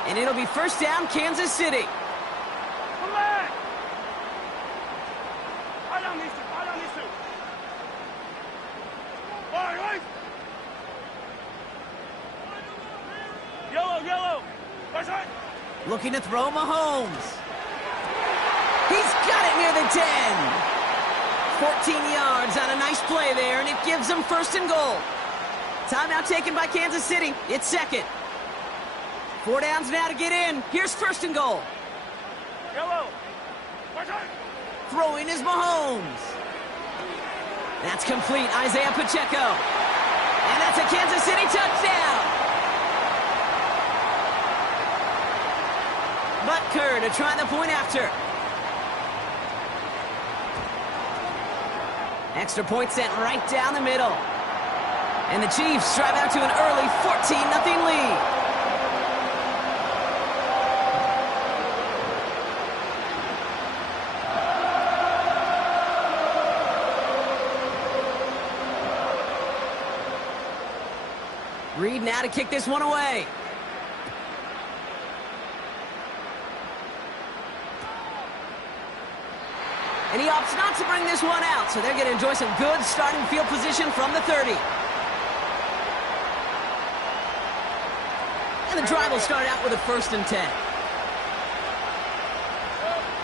And it'll be 1st down, Kansas City. Come back. Right on these two. Right on these two. All right, right. Yellow, yellow. Right side. Looking to throw Mahomes. He's got it near the 10. 14 yards on a nice play there, and it gives them 1st and goal. Timeout taken by Kansas City. It's 2nd. 4 downs now to get in. Here's 1st and goal. Yellow. Right side. Throwing is Mahomes. That's complete. Isaiah Pacheco. And that's a Kansas City touchdown. Butker to try the point after. Extra point sent right down the middle. And the Chiefs drive out to an early 14-0 lead. Reed now to kick this one away. And he opts not to bring this one out, so they're going to enjoy some good starting field position from the 30. And the drive will start out with a 1st and 10.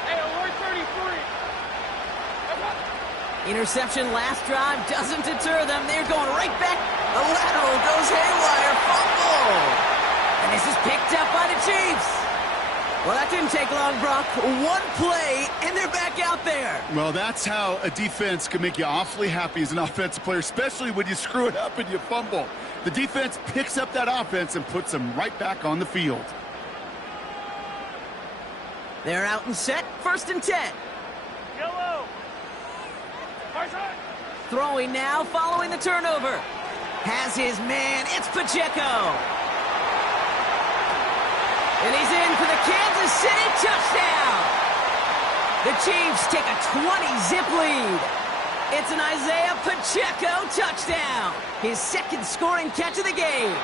Hey, alert 33. Interception last drive doesn't deter them. They're going right back. The lateral goes haywire. Fumble. And this is picked up by the Chiefs. Well, that didn't take long, Brock. One play, and they're back out there. Well, that's how a defense can make you awfully happy as an offensive player, especially when you screw it up and you fumble. The defense picks up that offense and puts them right back on the field. They're out and set. 1st and 10. Yellow. Right side. Throwing now, following the turnover. Has his man. It's Pacheco. And he's in for the Kansas City touchdown. The Chiefs take a 20-zip lead. It's an Isaiah Pacheco touchdown. His 2nd scoring catch of the game.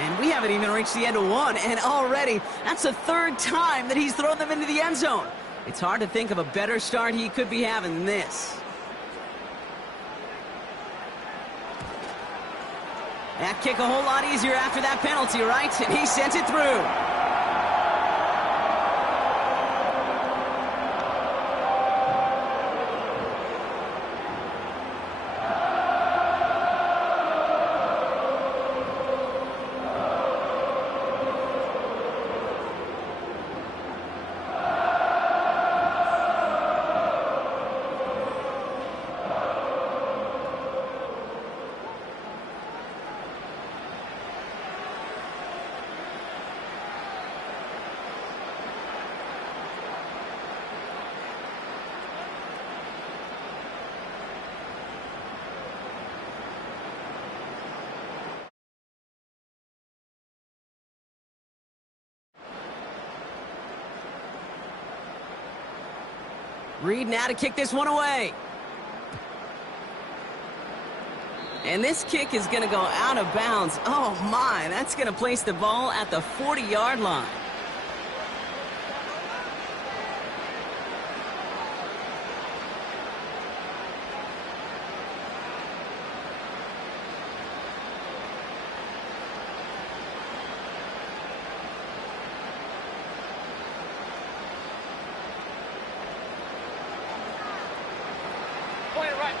And we haven't even reached the end of one, and already that's the 3rd time that he's thrown them into the end zone. It's hard to think of a better start he could be having than this. That kick a whole lot easier after that penalty, right? And he sent it through. Reed now to kick this one away. And this kick is going to go out of bounds. Oh, my. That's going to place the ball at the 40-yard line.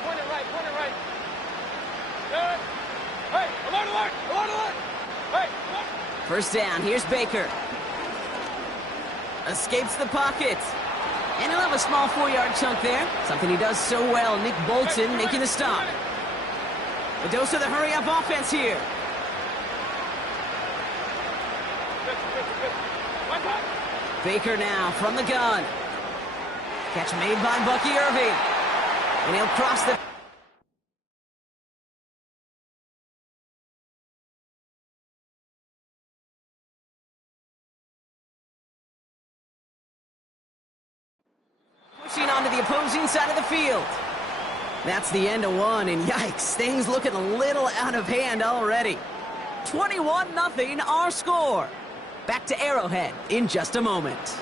point it right. Good. Hey, alert. Hey, alert. First down, here's Baker. Escapes the pocket. And he'll have a small 4-yard chunk there. Something he does so well. Nick Bolton making the stop. A dose of the hurry-up offense here. Baker now from the gun. Catch made by Bucky Irving. And he'll cross the... pushing onto the opposing side of the field. That's the end of one, and yikes, things looking a little out of hand already. 21-0 our score. Back to Arrowhead in just a moment.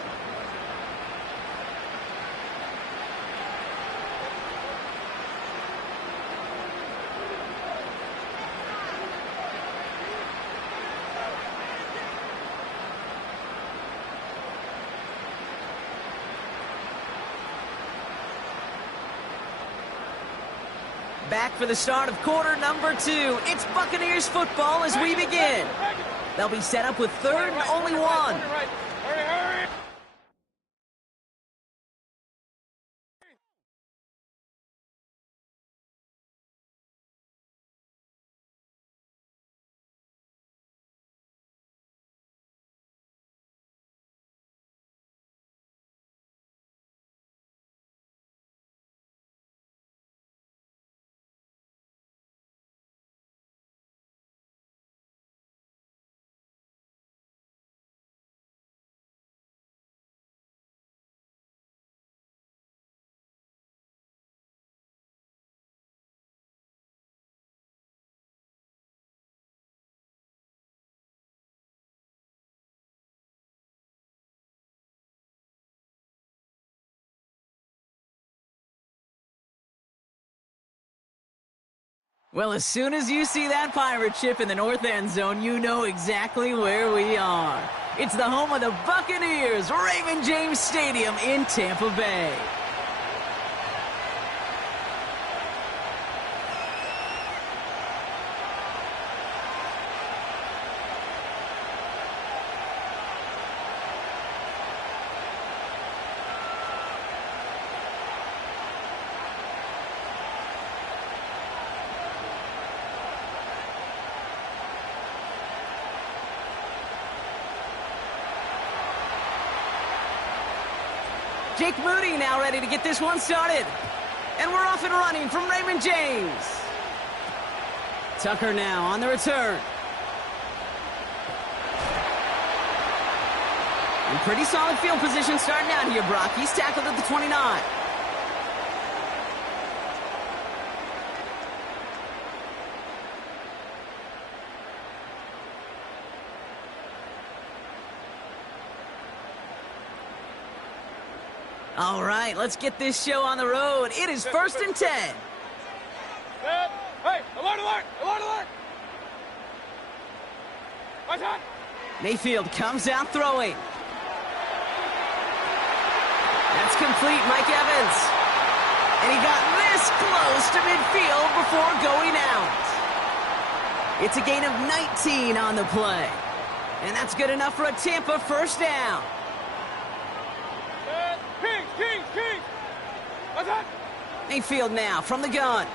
Back for the start of quarter number 2. It's Buccaneers football as we begin. They'll be set up with third and only one. Hurry. Well, as soon as you see that pirate ship in the north end zone, you know exactly where we are. It's the home of the Buccaneers, Raymond James Stadium in Tampa Bay. Jake Moody now ready to get this one started. And we're off and running from Raymond James. Tucker now on the return. In pretty solid field position starting out here, Brock. He's tackled at the 29. All right, let's get this show on the road. It is 1st and 10. Hey, alert. Mayfield comes out throwing. That's complete, Mike Evans. And he got this close to midfield before going out. It's a gain of 19 on the play. And that's good enough for a Tampa first down. Kings. Mayfield now from the gun.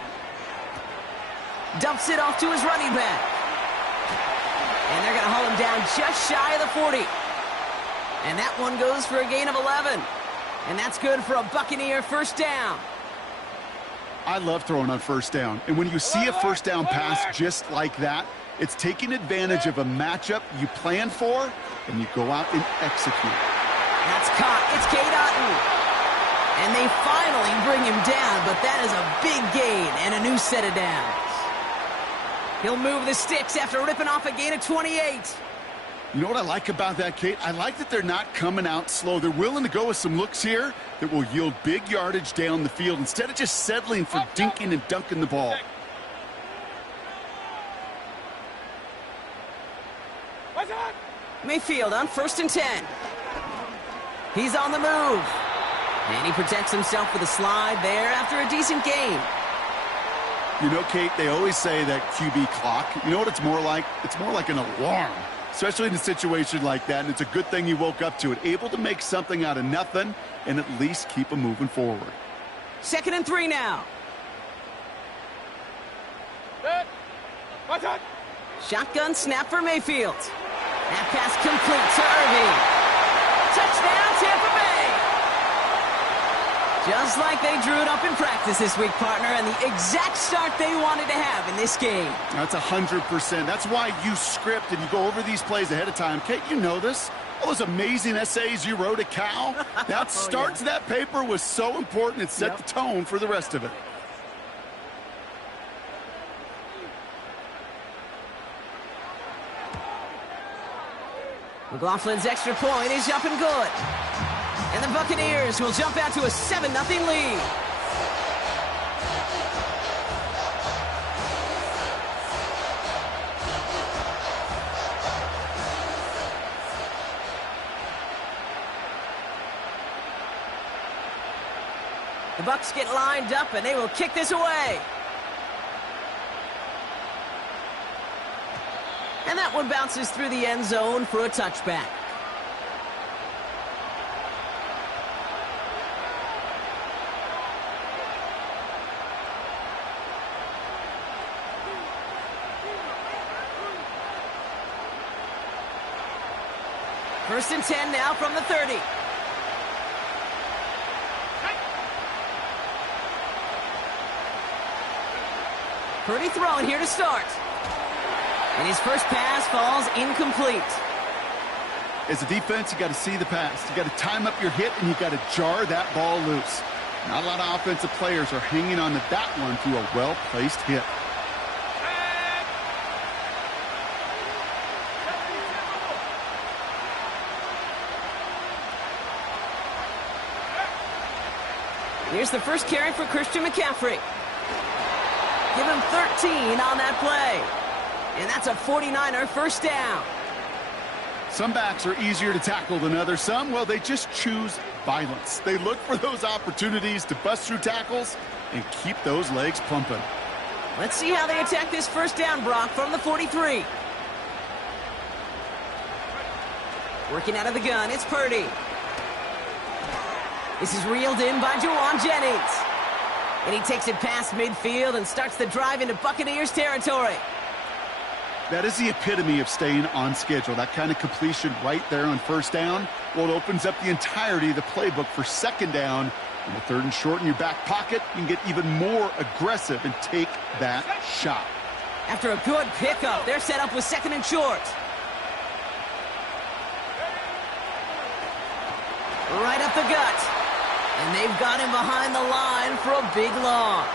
Dumps it off to his running back. And they're going to haul him down just shy of the 40. And that one goes for a gain of 11. And that's good for a Buccaneer first down. I love throwing on first down. And when you see a first down pass just like that, it's taking advantage of a matchup you plan for, and you go out and execute. That's caught. It's Cade Otton. And they finally bring him down, but that is a big gain and a new set of downs. He'll move the sticks after ripping off a gain of 28. You know what I like about that, Kate? I like that they're not coming out slow. They're willing to go with some looks here that will yield big yardage down the field instead of just settling for dinking and dunking the ball. Mayfield on 1st and 10. He's on the move. And he protects himself with a slide there after a decent gain. You know, Kate, they always say that QB clock. You know what it's more like? It's more like an alarm, especially in a situation like that. And it's a good thing you woke up to it, able to make something out of nothing and at least keep them moving forward. 2nd and 3 now. Shotgun snap for Mayfield. That pass complete to Irving. Touchdown, Tampa Bay. Just like they drew it up in practice this week, partner, and the exact start they wanted to have in this game. That's 100%. That's why you script and you go over these plays ahead of time. Kate, you know this. All those amazing essays you wrote at Cal. That start to that paper was so important. It set the tone for the rest of it. McLaughlin's extra point is up and good. And the Buccaneers will jump out to a 7-0 lead. The Bucs get lined up and they will kick this away. And that one bounces through the end zone for a touchback. First and 10 now from the 30. Purdy throwing here to start. And his first pass falls incomplete. As a defense, you got to see the pass. You got to time up your hit, and you got to jar that ball loose. Not a lot of offensive players are hanging on to that one through a well-placed hit. Here's the first carry for Christian McCaffrey. Give him 13 on that play. And that's a 49er first down. Some backs are easier to tackle than others. Some, well, they just choose violence. They look for those opportunities to bust through tackles and keep those legs pumping. Let's see how they attack this first down, Brock, from the 43. Working out of the gun, it's Purdy. This is reeled in by Juwan Jennings. And he takes it past midfield and starts the drive into Buccaneers territory. That is the epitome of staying on schedule. That kind of completion right there on first down. Well, it opens up the entirety of the playbook for second down. And the 3rd and short in your back pocket, you can get even more aggressive and take that shot. After a good pickup, they're set up with 2nd and short. Right up the gut. And they've got him behind the line for a big loss.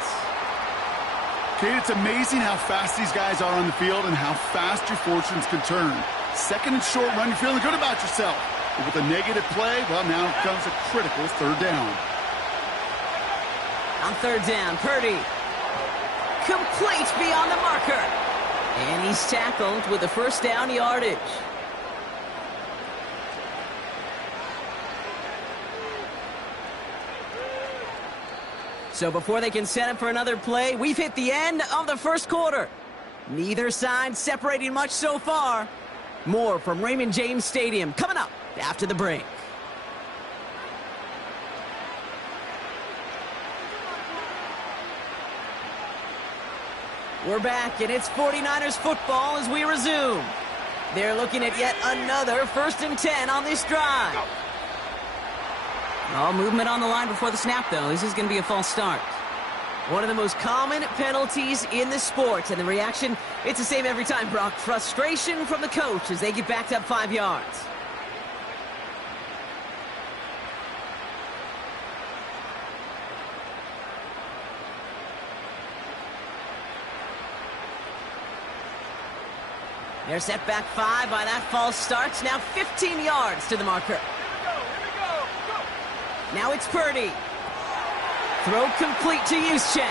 Kate, it's amazing how fast these guys are on the field and how fast your fortunes can turn. 2nd and short run, you're feeling good about yourself. But with a negative play, well, now comes a critical 3rd down. On 3rd down, Purdy. Complete beyond the marker. And he's tackled with the first down yardage. So before they can set up for another play, we've hit the end of the first quarter. Neither side separating much so far. More from Raymond James Stadium coming up after the break. We're back, and it's 49ers football as we resume. They're looking at yet another 1st and 10 on this drive. All movement on the line before the snap, though. This is going to be a false start. One of the most common penalties in the sport, and the reaction, it's the same every time, Brock. Frustration from the coach as they get backed up 5 yards. They're set back 5 by that false start. Now 15 yards to the marker. Now it's Purdy. Throw complete to Juszczyk.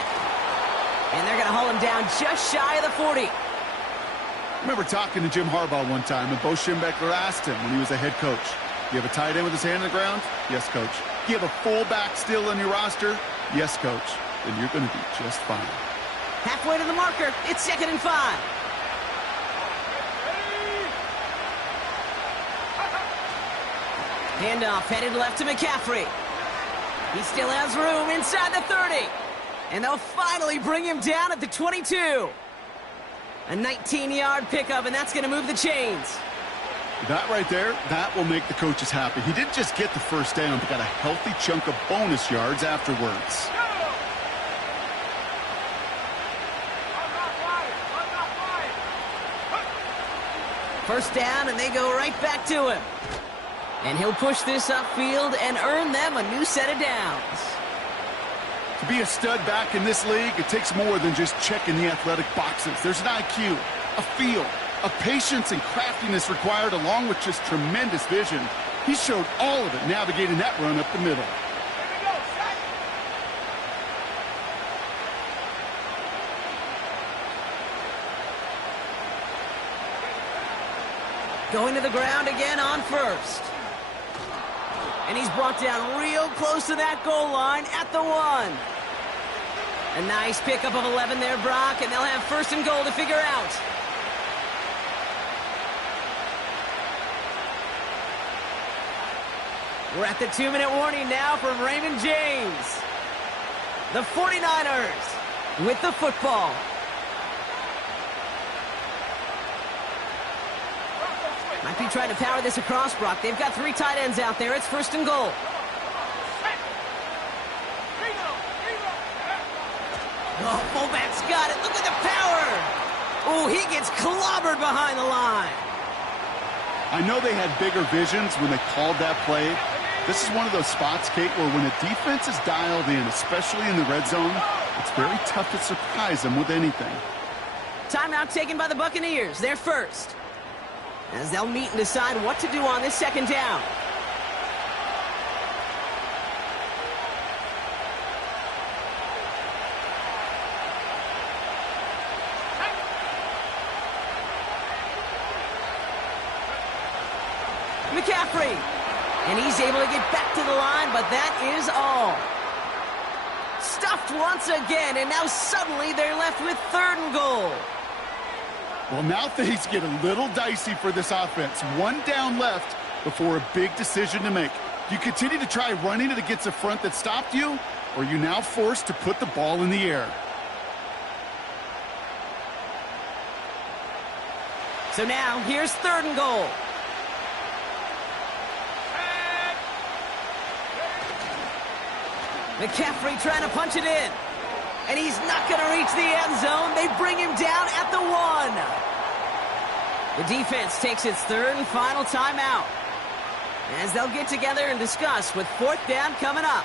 And they're going to haul him down just shy of the 40. I remember talking to Jim Harbaugh one time, and Bo Schembechler asked him when he was a head coach, "You have a tight end with his hand on the ground?" "Yes, coach." "You have a fullback still on your roster?" "Yes, coach." "Then you're going to be just fine." Halfway to the marker. It's 2nd and 5. Handoff headed left to McCaffrey. He still has room inside the 30. And they'll finally bring him down at the 22. A 19-yard pickup, and that's going to move the chains. That right there, that will make the coaches happy. He didn't just get the first down, but got a healthy chunk of bonus yards afterwards. First down, and they go right back to him. And he'll push this upfield and earn them a new set of downs. To be a stud back in this league, it takes more than just checking the athletic boxes. There's an IQ, a feel, a patience and craftiness required, along with just tremendous vision. He showed all of it navigating that run up the middle. Going to the ground again on first. And he's brought down real close to that goal line at the 1. A nice pickup of 11 there, Brock, and they'll have 1st and goal to figure out. We're at the 2-minute warning now from Raymond James. The 49ers with the football. Might be trying to power this across, Brock. They've got 3 tight ends out there. It's 1st and goal. Oh, fullback's got it. Look at the power. Oh, he gets clobbered behind the line. I know they had bigger visions when they called that play. This is one of those spots, Kate, where when a defense is dialed in, especially in the red zone, it's very tough to surprise them with anything. Timeout taken by the Buccaneers. They're first, as they'll meet and decide what to do on this 2nd down. McCaffrey, and he's able to get back to the line, but that is all. Stuffed once again, and now suddenly they're left with 3rd and goal. Well, now things get a little dicey for this offense. 1 down left before a big decision to make. Do you continue to try running it against a front that stopped you, or are you now forced to put the ball in the air? So now, here's 3rd and goal. McCaffrey trying to punch it in. And he's not going to reach the end zone. They bring him down at the 1. The defense takes its 3rd and final timeout, as they'll get together and discuss with 4th down coming up.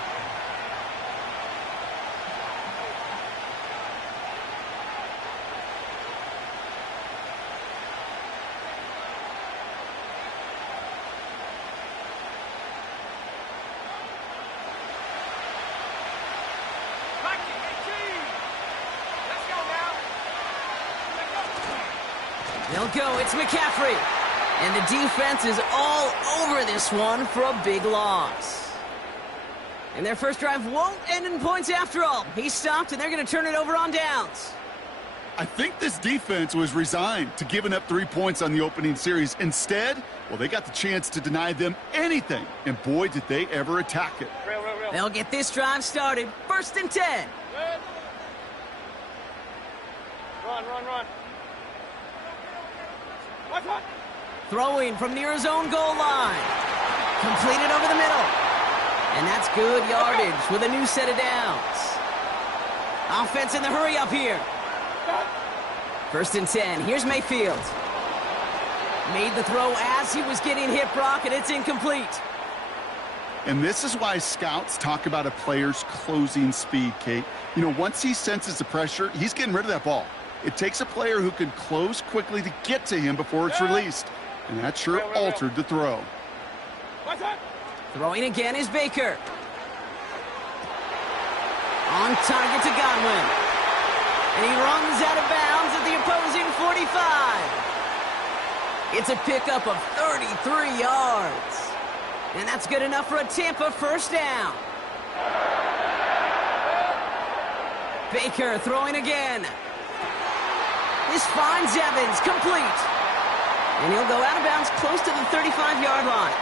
They'll go. It's McCaffrey. And the defense is all over this one for a big loss. And their first drive won't end in points after all. He stopped, and they're going to turn it over on downs. I think this defense was resigned to giving up 3 points on the opening series. Instead, well, they got the chance to deny them anything. And boy, did they ever attack it. They'll get this drive started. 1st and 10. Run. What? Throwing from near his own goal line. Completed over the middle. And that's good yardage with a new set of downs. Offense in the hurry up here. 1st and 10. Here's Mayfield. Made the throw as he was getting hit, Brock, and it's incomplete. And this is why scouts talk about a player's closing speed, Kate. You know, once he senses the pressure, he's getting rid of that ball. It takes a player who can close quickly to get to him before it's released. And that sure altered the throw. Throwing again is Baker. On target to Godwin. And he runs out of bounds at the opposing 45. It's a pickup of 33 yards. And that's good enough for a Tampa 1st down. Baker throwing again. This finds Evans, complete. And he'll go out of bounds close to the 35-yard line.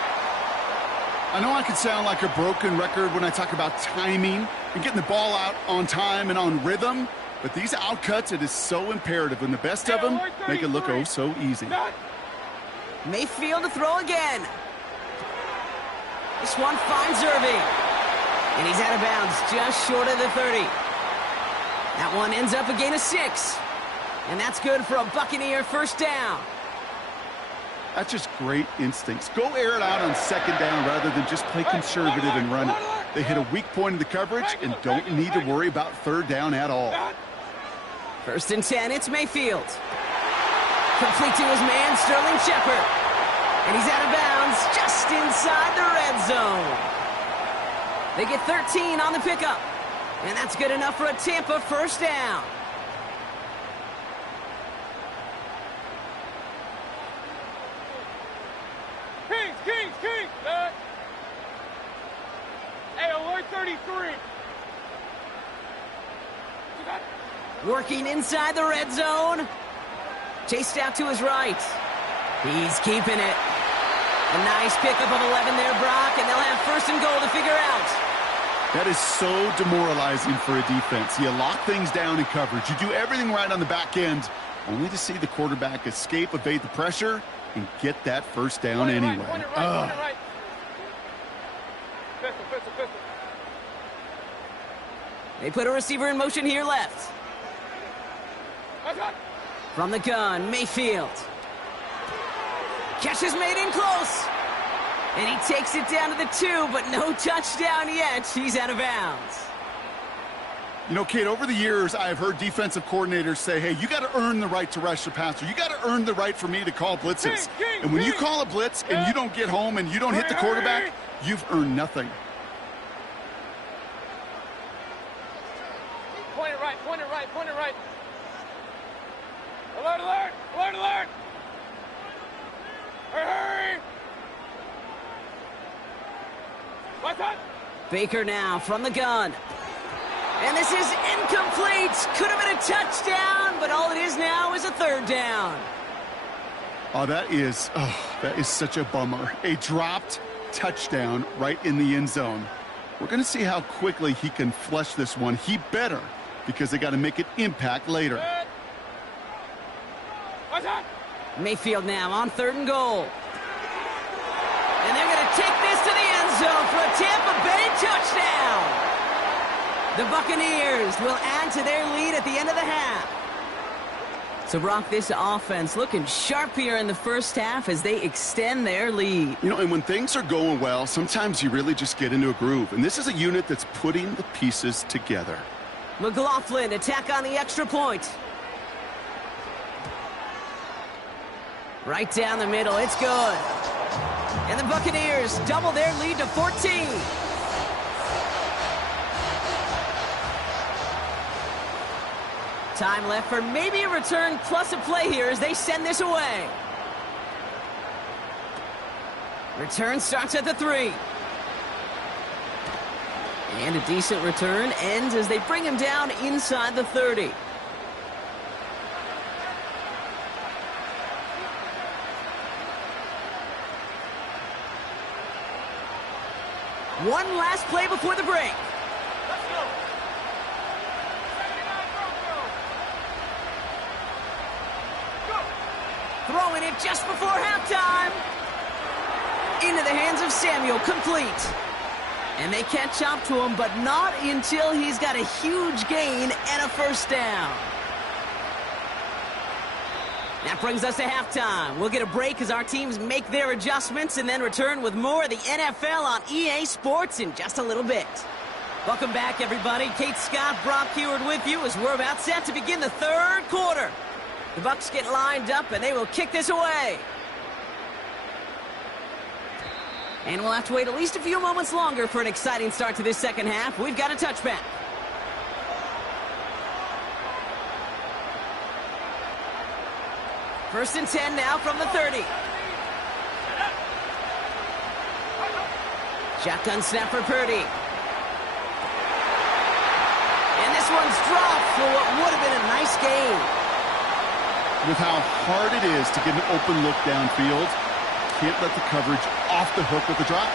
I know I can sound like a broken record when I talk about timing and getting the ball out on time and on rhythm, but these outcuts, it is so imperative, and the best of them make it look oh so easy. Mayfield to throw again. This one finds Irving. And he's out of bounds just short of the 30. That one ends up a gain of 6. And that's good for a Buccaneer first down. That's just great instincts. Go air it out on second down rather than just play conservative and run it. They hit a weak point in the coverage and don't need to worry about third down at all. First and 10, it's Mayfield. Complete to his man, Sterling Shepard. And he's out of bounds just inside the red zone. They get 13 on the pickup. And that's good enough for a Tampa first down. Kings! Hey, alert 33. Working inside the red zone. Chased out to his right. He's keeping it. A nice pickup of 11 there, Brock, and they'll have first and goal to figure out. That is so demoralizing for a defense. You lock things down in coverage. You do everything right on the back end, only to see the quarterback escape, evade the pressure, and get that first down anyway. Right. Pistol. They put a receiver in motion here left. From the gun, Mayfield. Catch is made in close. And he takes it down to the 2, but no touchdown yet. He's out of bounds. You know, Kate, over the years, I've heard defensive coordinators say, hey, you got to earn the right to rush the passer. You got to earn the right for me to call blitzes. And when you call a blitz and you don't get home and you don't hit the quarterback, you've earned nothing. Point it right. Alert! Hurry! What's that? Baker now from the gun. And this is incomplete. Could have been a touchdown, but all it is now is a third down. That is such a bummer. A dropped touchdown right in the end zone. We're going to see how quickly he can flush this one. He better, because they got to make it impact later. What's that? Mayfield now on third and goal. And they're going to take this to the end zone for a Tampa Bay touchdown. The Buccaneers will add to their lead at the end of the half. So, Brock, this offense looking sharp here in the first half as they extend their lead. You know, and when things are going well, sometimes you really just get into a groove. And this is a unit that's putting the pieces together. McLaughlin, attack on the extra point. Right down the middle, it's good. And the Buccaneers double their lead to 14. Time left for maybe a return plus a play here as they send this away. Return starts at the 3. And a decent return ends as they bring him down inside the 30. One last play before the break. Let's go. Throwing it just before halftime. Into the hands of Samuel, complete. And they catch up to him, but not until he's got a huge gain and a first down. That brings us to halftime. We'll get a break as our teams make their adjustments and then return with more of the NFL on EA Sports in just a little bit. Welcome back, everybody. Kate Scott, Brock Heward with you as we're about set to begin the third quarter. The Bucs get lined up, and they will kick this away. And we'll have to wait at least a few moments longer for an exciting start to this second half. We've got a touchback. First and 10 now from the 30. Shotgun snap for Purdy. And this one's dropped for what would have been a nice gain. With how hard it is to get an open look downfield, can't let the coverage off the hook with the drop.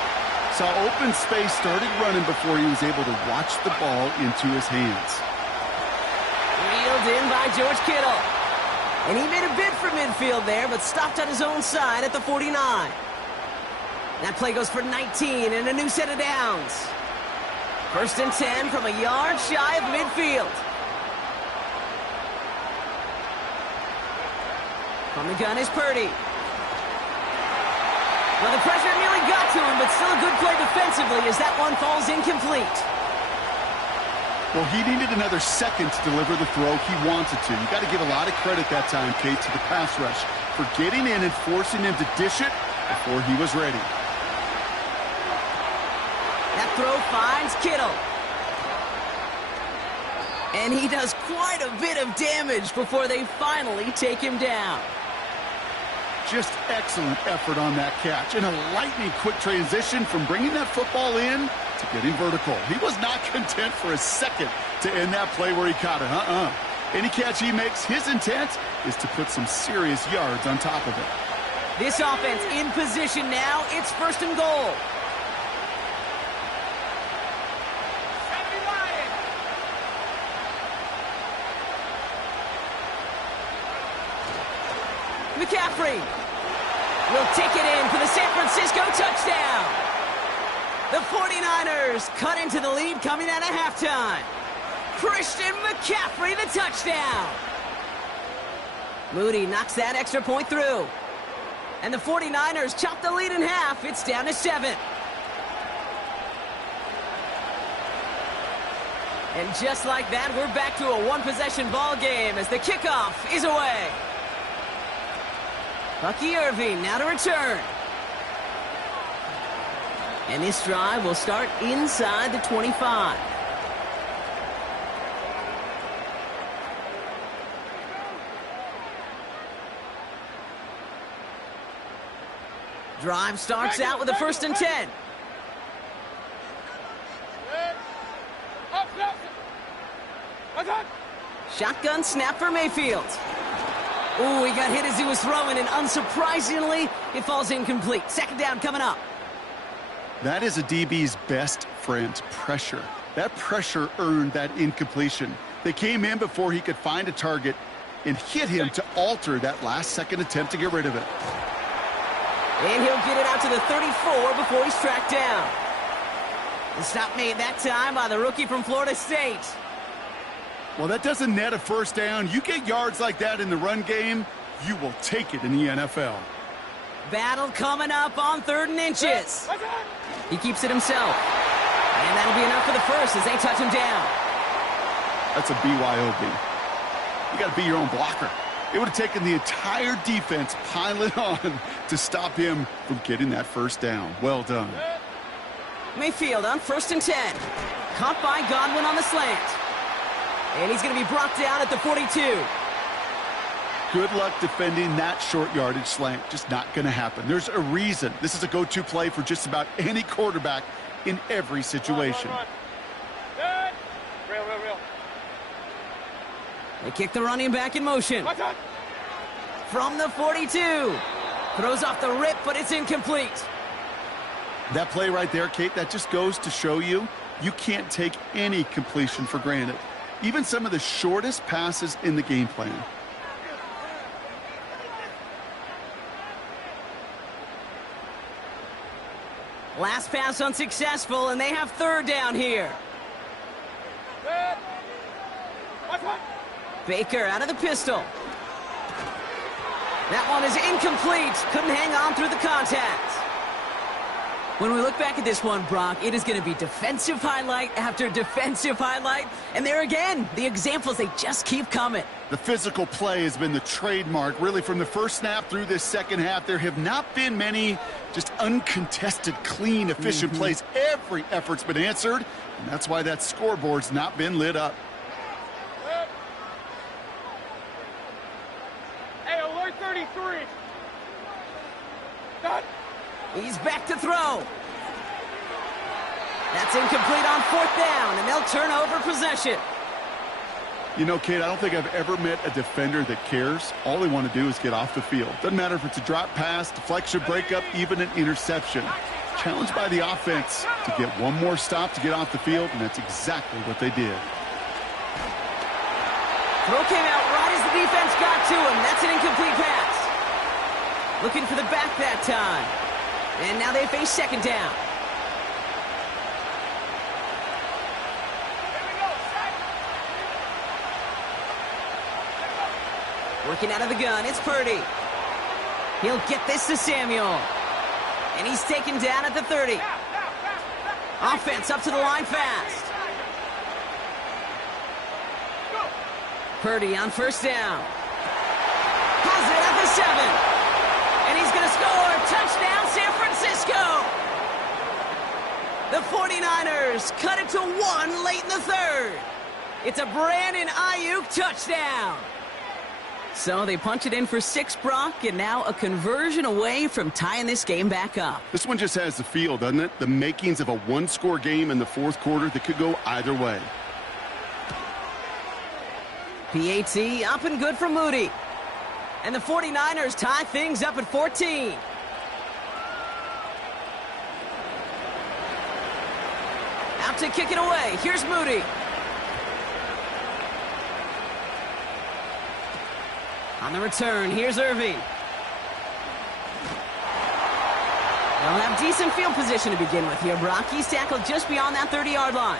Saw open space, started running before he was able to watch the ball into his hands. Reeled in by George Kittle. And he made a bid for midfield there, but stopped on his own side at the 49. That play goes for 19 and a new set of downs. 1st and 10 from a yard shy of midfield. From the gun is Purdy. Well, the pressure nearly got to him, but still a good play defensively as that one falls incomplete. Well, he needed another second to deliver the throw he wanted to. You got to give a lot of credit that time, Kate, to the pass rush for getting in and forcing him to dish it before he was ready. That throw finds Kittle. And he does quite a bit of damage before they finally take him down. Just excellent effort on that catch. And a lightning-quick transition from bringing that football in to getting vertical. He was not content for a second to end that play where he caught it. Any catch he makes, his intent is to put some serious yards on top of it. This offense in position now. It's 1st and goal. McCaffrey will take it in for the San Francisco touchdown. The 49ers cut into the lead coming out of halftime. Christian McCaffrey, the touchdown. Moody knocks that extra point through. And the 49ers chop the lead in half. It's down to 7. And just like that, we're back to a one-possession ball game as the kickoff is away. Bucky Irving now to return. And this drive will start inside the 25. Drive starts out with a 1st and 10. Shotgun snap for Mayfield. Ooh, he got hit as he was throwing, and unsurprisingly, it falls incomplete. 2nd down coming up. That is a DB's best friend, pressure. That pressure earned that incompletion. They came in before he could find a target and hit him to alter that last-second attempt to get rid of it. And he'll get it out to the 34 before he's tracked down. The stop made that time by the rookie from Florida State. Well, that doesn't net a 1st down. You get yards like that in the run game, you will take it in the NFL. Battle coming up on 3rd and inches. He keeps it himself. And that'll be enough for the first as they touch him down. That's a BYOB. You got to be your own blocker. It would have taken the entire defense piling on to stop him from getting that 1st down. Well done. Mayfield on 1st and 10. Caught by Godwin on the slant. And he's going to be brought down at the 42. Good luck defending that short yardage slant. Just not going to happen. There's a reason. This is a go-to play for just about any quarterback in every situation. Run. Real. They kick the running back in motion. From the 42. Throws off the rip, but it's incomplete. That play right there, Kate, that just goes to show you can't take any completion for granted. Even some of the shortest passes in the game plan. Last pass unsuccessful, and they have 3rd down here. Baker out of the pistol. That one is incomplete. Couldn't hang on through the contact. When we look back at this one, Brock, it is going to be defensive highlight after defensive highlight. And there again, the examples, they just keep coming. The physical play has been the trademark, really, from the first snap through this 2nd half. There have not been many just uncontested, clean, efficient plays. Every effort's been answered, and that's why that scoreboard's not been lit up. Hey, alert 33. Done. He's back to throw. That's incomplete on 4th down, and they'll turn over possession. You know, Kate, I don't think I've ever met a defender that cares. All they want to do is get off the field. Doesn't matter if it's a drop pass, deflection, breakup, even an interception. Challenged by the offense to get one more stop to get off the field, and that's exactly what they did. Throw came out right as the defense got to him. That's an incomplete pass. Looking for the back that time. And now they face second down. Working out of the gun, it's Purdy. He'll get this to Samuel. And he's taken down at the 30. Offense up to the line fast. Purdy on first down. Has it at the 7. And he's going to score. Touchdown, San Francisco. The 49ers cut it to 1 late in the third. It's a Brandon Ayuk touchdown. So they punch it in for 6, Brock, and now a conversion away from tying this game back up. This one just has the feel, doesn't it? The makings of a one-score game in the fourth quarter that could go either way. PAT up and good for Moody. And the 49ers tie things up at 14. Out to kick it away. Here's Moody. On the return, here's Irving. They'll have decent field position to begin with here, Brock. He's tackled just beyond that 30-yard line.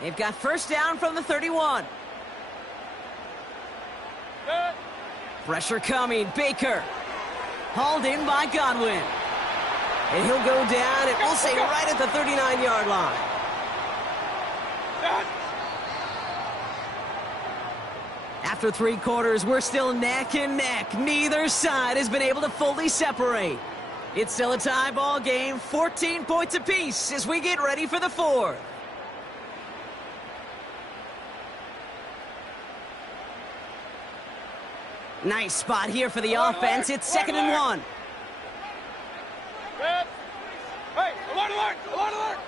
They've got first down from the 31. Pressure coming. Baker. Hauled in by Godwin. And he'll go down, and we'll say right at the 39-yard line. After 3 quarters, we're still neck and neck. Neither side has been able to fully separate. It's still a tie ball game, 14 points apiece as we get ready for the 4th. Nice spot here for the offense. It's 2nd and 1. Hey, alert, alert, alert, alert.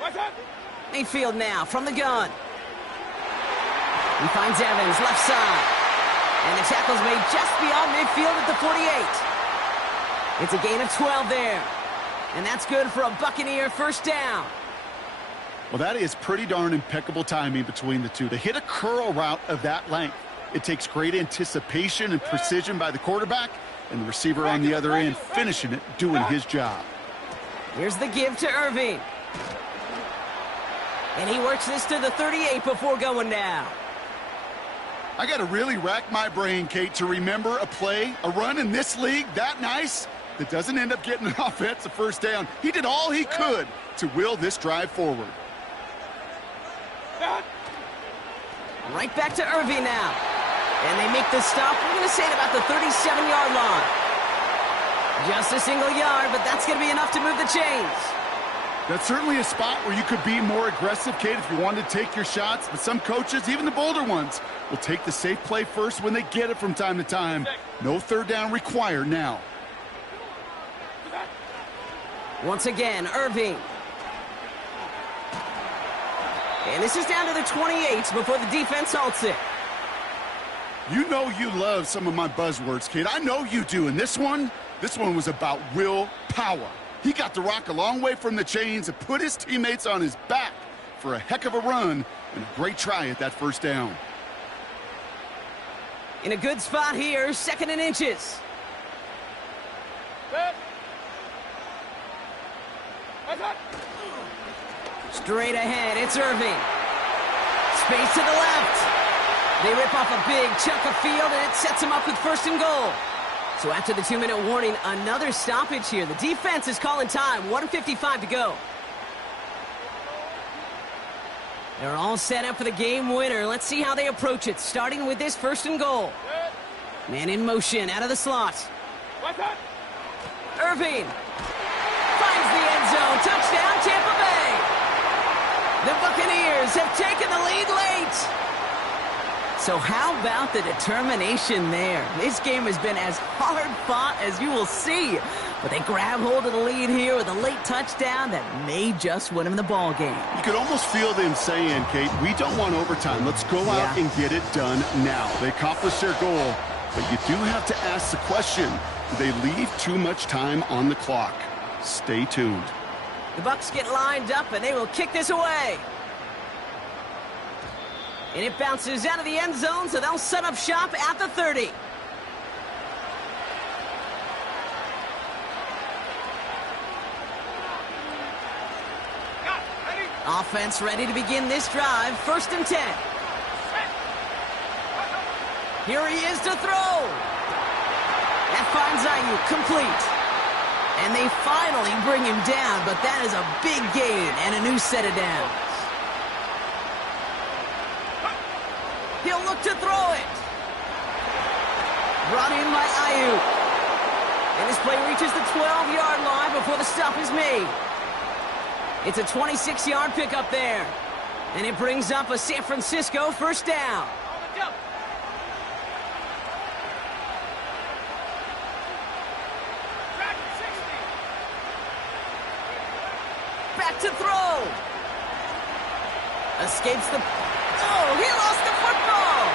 What's up? Mayfield now from the gun. He finds Evans left side. And the tackle's made just beyond midfield at the 48. It's a gain of 12 there. And that's good for a Buccaneer first down. Well, that is pretty darn impeccable timing between the two. To hit a curl route of that length, it takes great anticipation and precision by the quarterback, and the receiver on the other end finishing it, doing his job. Here's the give to Irving. And he works this to the 38 before going down. I got to really rack my brain, Kate, to remember a play, a run in this league that nice that doesn't end up getting an offensive first down. He did all he could to will this drive forward. Right back to Irving now. And they make the stop, we're going to say, at about the 37-yard line. Just a single yard, but that's going to be enough to move the chains. That's certainly a spot where you could be more aggressive, Kate, if you wanted to take your shots. But some coaches, even the bolder ones, will take the safe play first when they get it from time to time. No third down required now. Once again, Irving. And this is down to the 28 before the defense halts it. You know you love some of my buzzwords, Kate. I know you do. And this one was about will power. He got the rock a long way from the chains and put his teammates on his back for a heck of a run and a great try at that first down. In a good spot here, 2nd and inches. Straight ahead, it's Irving. Space to the left. They rip off a big chunk of field, and it sets them up with 1st and goal. So after the 2-minute warning, another stoppage here. The defense is calling time. 1:55 to go. They're all set up for the game winner. Let's see how they approach it, starting with this 1st and goal. Man in motion, out of the slot. Irving finds the end zone. Touchdown, Tampa Bay. The Buccaneers have taken the lead late. So how about the determination there? This game has been as hard fought as you will see. But they grab hold of the lead here with a late touchdown that may just win them the ball game. You could almost feel them saying, Kate, we don't want overtime. Let's go out and get it done now. They accomplished their goal, but you do have to ask the question, do they leave too much time on the clock? Stay tuned. The Bucs get lined up, and they will kick this away. And it bounces out of the end zone, so they'll set up shop at the 30. Offense ready to begin this drive. 1st and 10. Here he is to throw. That finds Ayuk complete. And they finally bring him down, but that is a big gain and a new set of downs. He'll look to throw it. Brought in by Ayuk. And his play reaches the 12-yard line before the stop is made. It's a 26-yard pickup there. And it brings up a San Francisco 1st down. Back to throw. Escapes the... Oh, he lost the football.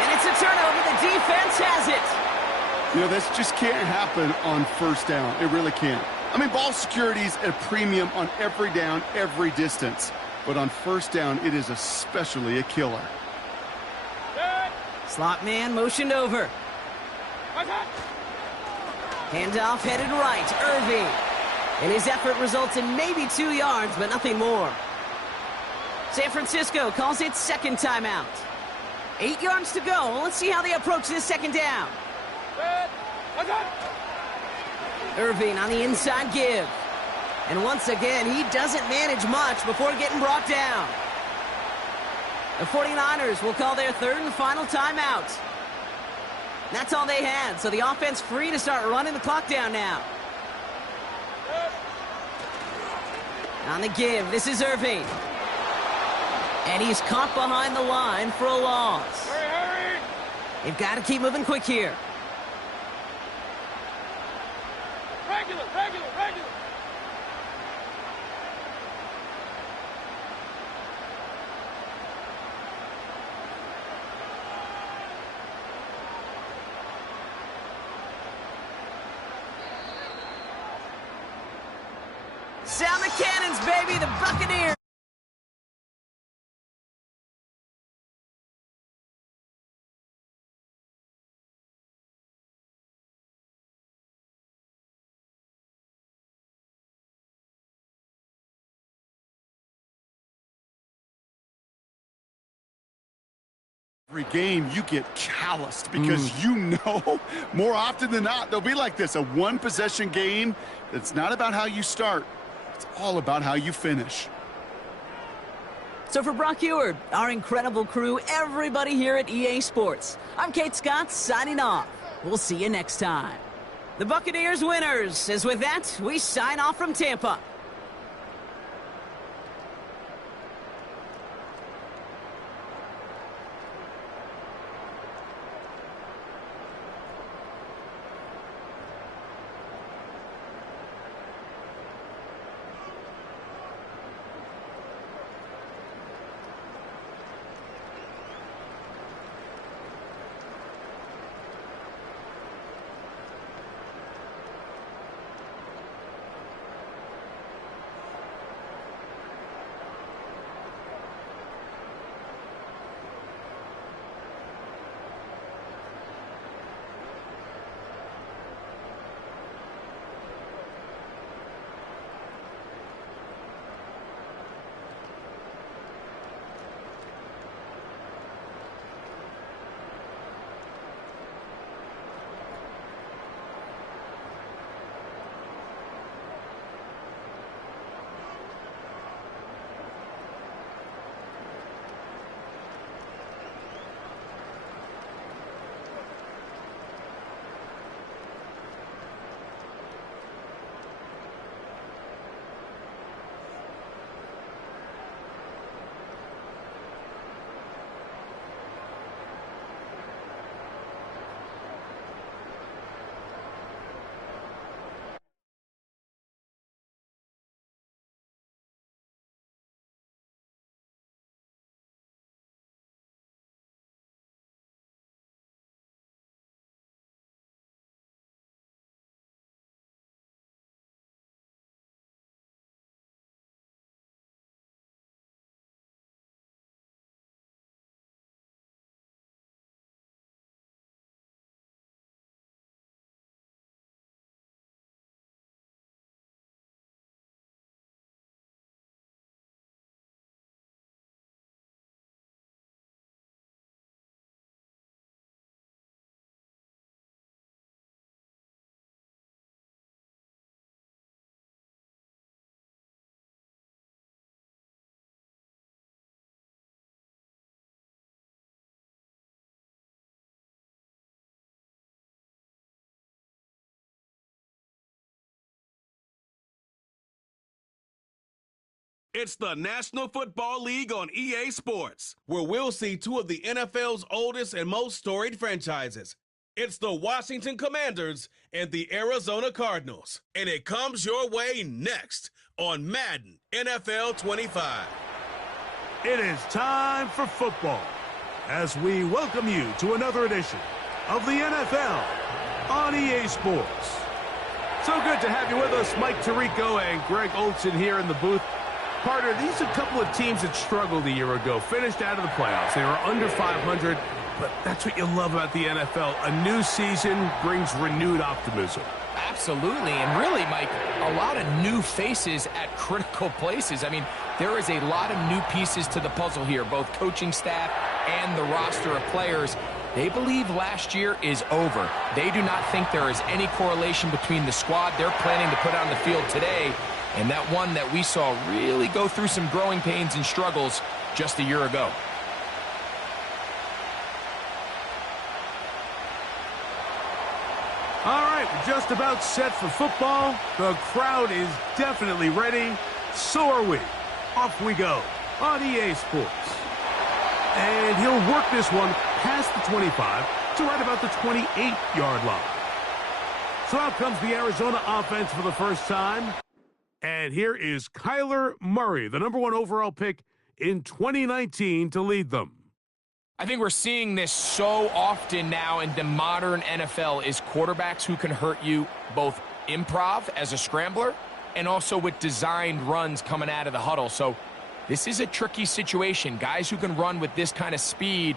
And it's a turnover. The defense has it. You know, this just can't happen on 1st down. It really can't. I mean, ball security is at a premium on every down, every distance. But on 1st down, it is especially a killer. Slot man motioned over. Handoff headed right. Irving. And his effort results in maybe 2 yards, but nothing more. San Francisco calls it 2nd timeout. 8 yards to go. Let's see how they approach this 2nd down. Irving on the inside give. And once again, he doesn't manage much before getting brought down. The 49ers will call their 3rd and final timeout. That's all they had, so the offense free to start running the clock down now. On the give, this is Irving. And he's caught behind the line for a loss. Hurry! They've got to keep moving quick here. Regular! Sound the cannons, baby, the Buccaneers. Every game, you get calloused because you know more often than not, they'll be like this, a one-possession game. It's not about how you start. It's all about how you finish. So for Brock Eward, our incredible crew, everybody here at EA Sports, I'm Kate Scott signing off. We'll see you next time. The Buccaneers winners, as with that, we sign off from Tampa. It's the National Football League on EA Sports, where we'll see two of the NFL's oldest and most storied franchises. It's the Washington Commanders and the Arizona Cardinals. And it comes your way next on Madden NFL 25. It is time for football as we welcome you to another edition of the NFL on EA Sports. So good to have you with us, Mike Tirico and Greg Olson here in the booth. Partner, these are a couple of teams that struggled a year ago, finished out of the playoffs. They were under 500, but that's what you love about the NFL. A new season brings renewed optimism. Absolutely, and really, Mike, a lot of new faces at critical places. I mean, there is a lot of new pieces to the puzzle here, both coaching staff and the roster of players. They believe last year is over. They do not think there is any correlation between the squad they're planning to put on the field today and that one that we saw really go through some growing pains and struggles just a year ago. All right, we're just about set for football. The crowd is definitely ready. So are we. Off we go on EA Sports. And he'll work this one past the 25 to right about the 28-yard line. So out comes the Arizona offense for the first time. And here is Kyler Murray, the number 1 overall pick in 2019 to lead them. I think we're seeing this so often now in the modern NFL is quarterbacks who can hurt you both improv as a scrambler and also with designed runs coming out of the huddle. So this is a tricky situation. Guys who can run with this kind of speed,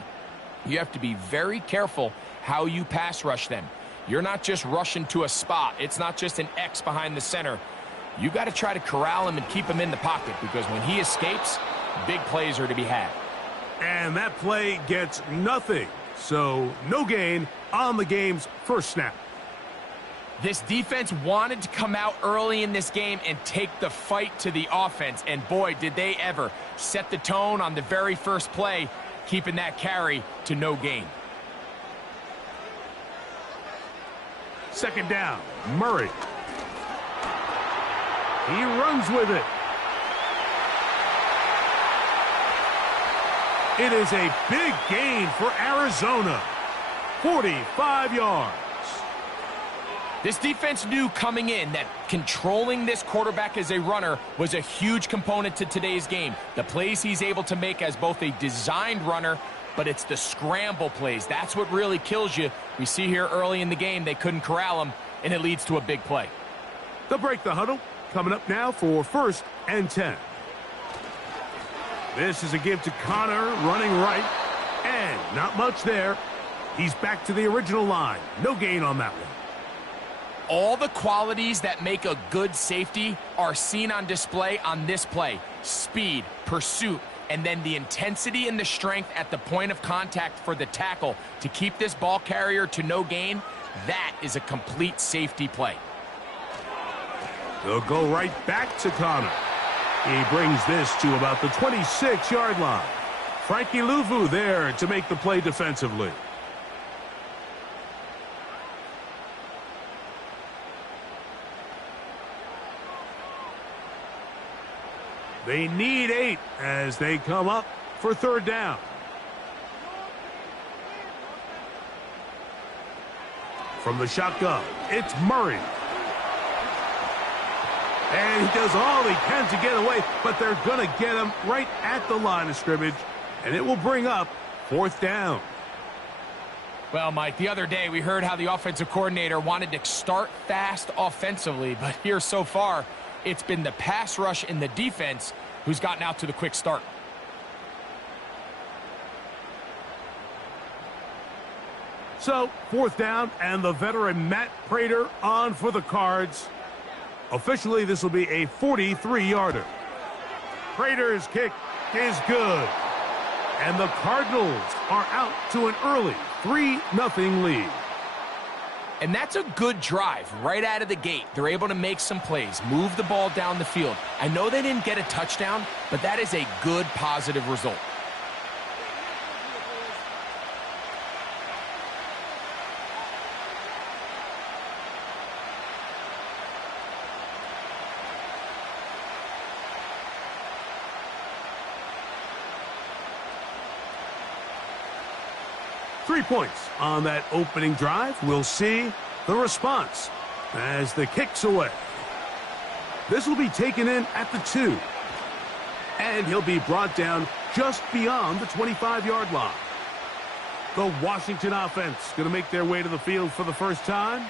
you have to be very careful how you pass rush them. You're not just rushing to a spot. It's not just an X behind the center. You got to try to corral him and keep him in the pocket because when he escapes, big plays are to be had. And that play gets nothing. So no gain on the game's first snap. This defense wanted to come out early in this game and take the fight to the offense. And boy, did they ever set the tone on the very first play, keeping that carry to no gain. Second down, Murray. He runs with it. It is a big gain for Arizona. 45 yards. This defense knew coming in that controlling this quarterback as a runner was a huge component to today's game. The plays he's able to make as both a designed runner, but it's the scramble plays. That's what really kills you. We see here early in the game they couldn't corral him, and it leads to a big play. They'll break the huddle. Coming up now for 1st and 10. This is a give to Connor, running right. And not much there. He's back to the original line. No gain on that one. All the qualities that make a good safety are seen on display on this play. Speed, pursuit, and then the intensity and the strength at the point of contact for the tackle to keep this ball carrier to no gain. That is a complete safety play. They'll go right back to Connor. He brings this to about the 26-yard line. Frankie Louvu there to make the play defensively. They need 8 as they come up for 3rd down. From the shotgun, it's Murray. And he does all he can to get away, but they're going to get him right at the line of scrimmage, and it will bring up 4th down. Well, Mike, the other day we heard how the offensive coordinator wanted to start fast offensively, but here so far, it's been the pass rush and the defense who's gotten out to the quick start. So, 4th down, and the veteran Matt Prater on for the Cards. Officially, this will be a 43-yarder. Prater's kick is good. And the Cardinals are out to an early 3-0 lead. And that's a good drive right out of the gate. They're able to make some plays, move the ball down the field. I know they didn't get a touchdown, but that is a good, positive result. 3 points on that opening drive. We'll see the response as the kick's away. This will be taken in at the 2. And he'll be brought down just beyond the 25-yard line. The Washington offense going to make their way to the field for the first time.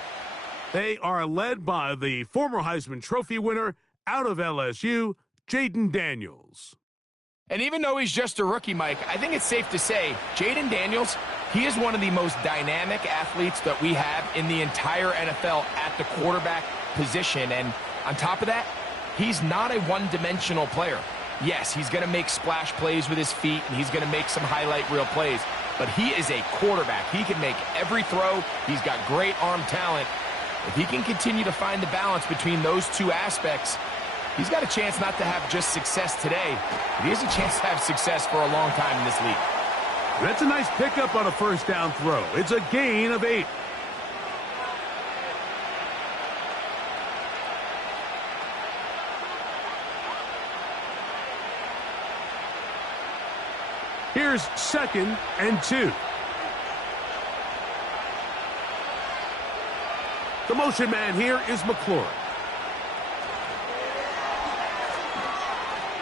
They are led by the former Heisman Trophy winner out of LSU, Jaden Daniels. And even though he's just a rookie, Mike, I think it's safe to say Jaden Daniels, he is one of the most dynamic athletes that we have in the entire NFL at the quarterback position. And on top of that, he's not a one-dimensional player. Yes, he's going to make splash plays with his feet, and he's going to make some highlight reel plays. But he is a quarterback. He can make every throw. He's got great arm talent. If he can continue to find the balance between those two aspects, he's got a chance not to have just success today, but he has a chance to have success for a long time in this league. That's a nice pickup on a first down throw. It's a gain of 8. Here's 2nd and 2. The motion man here is McLaurin.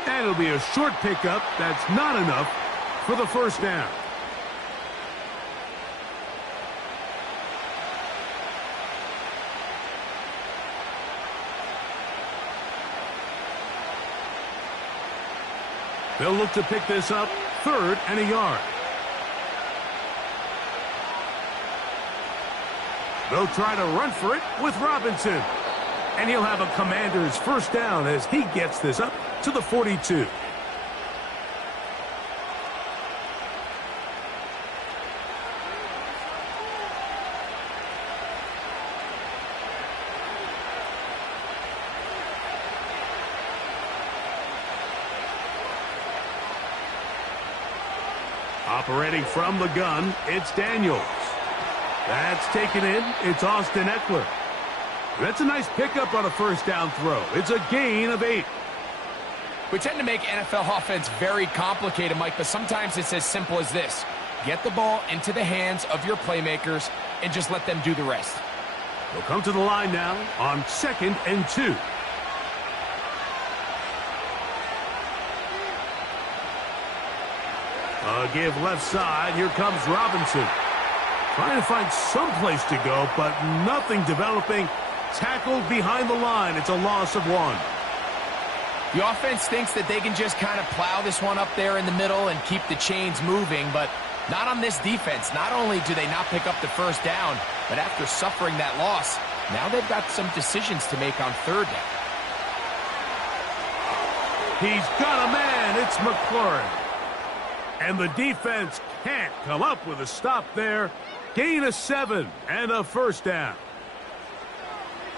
And it'll be a short pickup. That's not enough for the first down. They'll look to pick this up 3rd and a yard. They'll try to run for it with Robinson. And he'll have a Commander's first down as he gets this up to the 42. Operating from the gun, it's Daniels. That's taken in. It's Austin Eckler. That's a nice pickup on a first down throw. It's a gain of 8. We tend to make NFL offense very complicated, Mike, but sometimes it's as simple as this. Get the ball into the hands of your playmakers and just let them do the rest. We'll come to the line now on 2nd and 2. Give left side. Here comes Robinson. Trying to find some place to go, but nothing developing. Tackled behind the line. It's a loss of 1. The offense thinks that they can just kind of plow this one up there in the middle and keep the chains moving, but not on this defense. Not only do they not pick up the first down, but after suffering that loss, now they've got some decisions to make on 3rd down. He's got a man. It's McLaurin. And the defense can't come up with a stop there. Gain of 7 and a first down.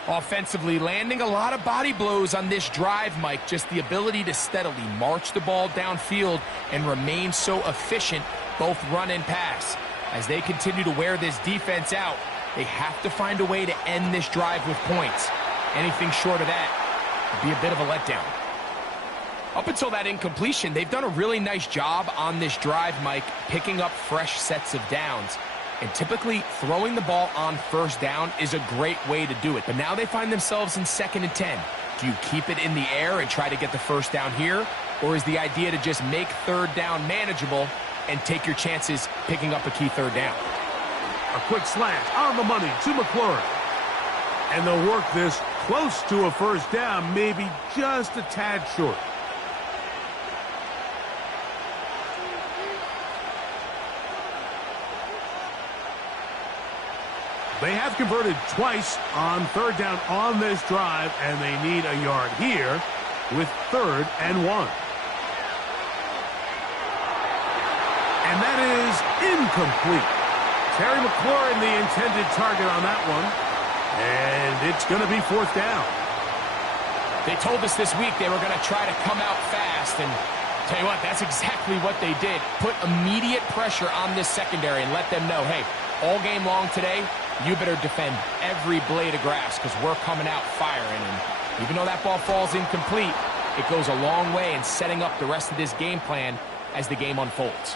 Offensively, landing a lot of body blows on this drive, Mike. Just the ability to steadily march the ball downfield and remain so efficient, both run and pass. As they continue to wear this defense out, they have to find a way to end this drive with points. Anything short of that would be a bit of a letdown. Up until that incompletion, they've done a really nice job on this drive, Mike, picking up fresh sets of downs. And typically, throwing the ball on first down is a great way to do it. But now they find themselves in 2nd and 10. Do you keep it in the air and try to get the first down here? Or is the idea to just make 3rd down manageable and take your chances picking up a key 3rd down? A quick slant on the money to McLaurin. And they'll work this close to a first down, maybe just a tad short. They have converted twice on 3rd down on this drive, and they need a yard here with 3rd and 1. And that is incomplete. Terry McLaurin, the intended target on that one. And it's going to be 4th down. They told us this week they were going to try to come out fast, and tell you what, that's exactly what they did. Put immediate pressure on this secondary and let them know, hey, all game long today, you better defend every blade of grass because we're coming out firing. And even though that ball falls incomplete, it goes a long way in setting up the rest of this game plan as the game unfolds.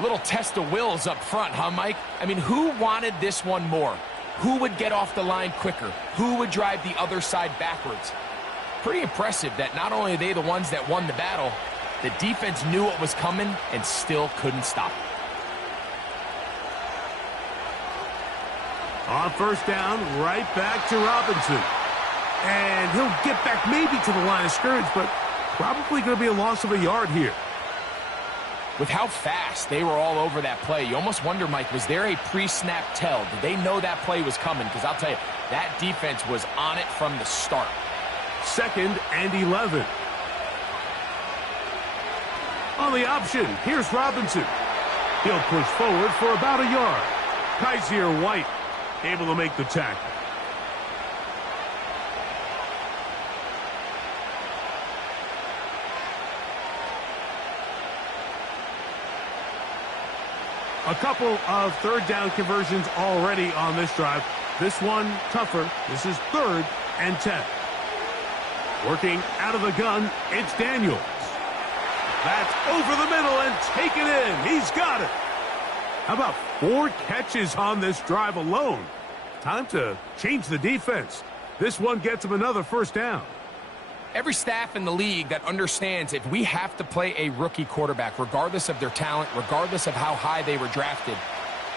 Little test of wills up front, huh, Mike? I mean, who wanted this one more? Who would get off the line quicker? Who would drive the other side backwards? Pretty impressive that not only are they the ones that won the battle, the defense knew what was coming and still couldn't stop it. On first down, right back to Robinson. And he'll get back maybe to the line of scrimmage, but probably going to be a loss of a yard here. With how fast they were all over that play, you almost wonder, Mike, was there a pre-snap tell? Did they know that play was coming? Because I'll tell you, that defense was on it from the start. 2nd and 11. On the option, here's Robinson. He'll push forward for about a yard. Kaiser White able to make the tackle. A couple of third down conversions already on this drive. This one tougher. This is 3rd and 10. Working out of the gun, it's Daniels. That's over the middle and taken in. He's got it. How about 4 catches on this drive alone? Time to change the defense. This one gets him another first down. Every staff in the league that understands if we have to play a rookie quarterback, regardless of their talent, regardless of how high they were drafted,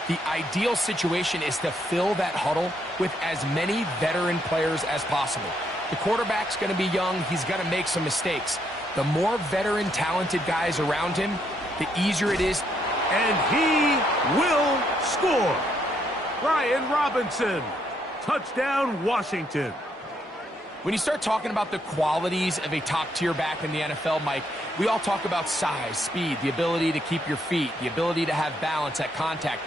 the ideal situation is to fill that huddle with as many veteran players as possible. The quarterback's going to be young. He's going to make some mistakes. The more veteran, talented guys around him, the easier it is. And he will score. Brian Robinson. Touchdown, Washington. When you start talking about the qualities of a top-tier back in the NFL, Mike, we all talk about size, speed, the ability to keep your feet, the ability to have balance at contact.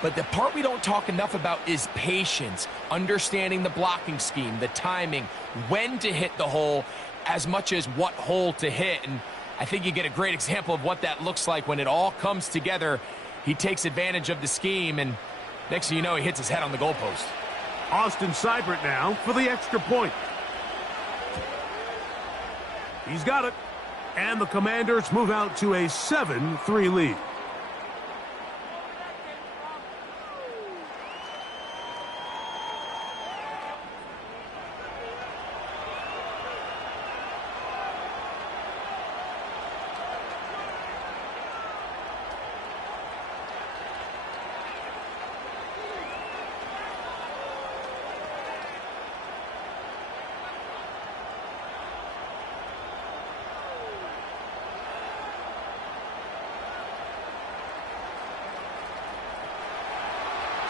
But the part we don't talk enough about is patience, understanding the blocking scheme, the timing, when to hit the hole, as much as what hole to hit. And I think you get a great example of what that looks like when it all comes together. He takes advantage of the scheme, and next thing you know, he hits his head on the goalpost. Austin Seibert now for the extra point. He's got it. And the Commanders move out to a 7-3 lead.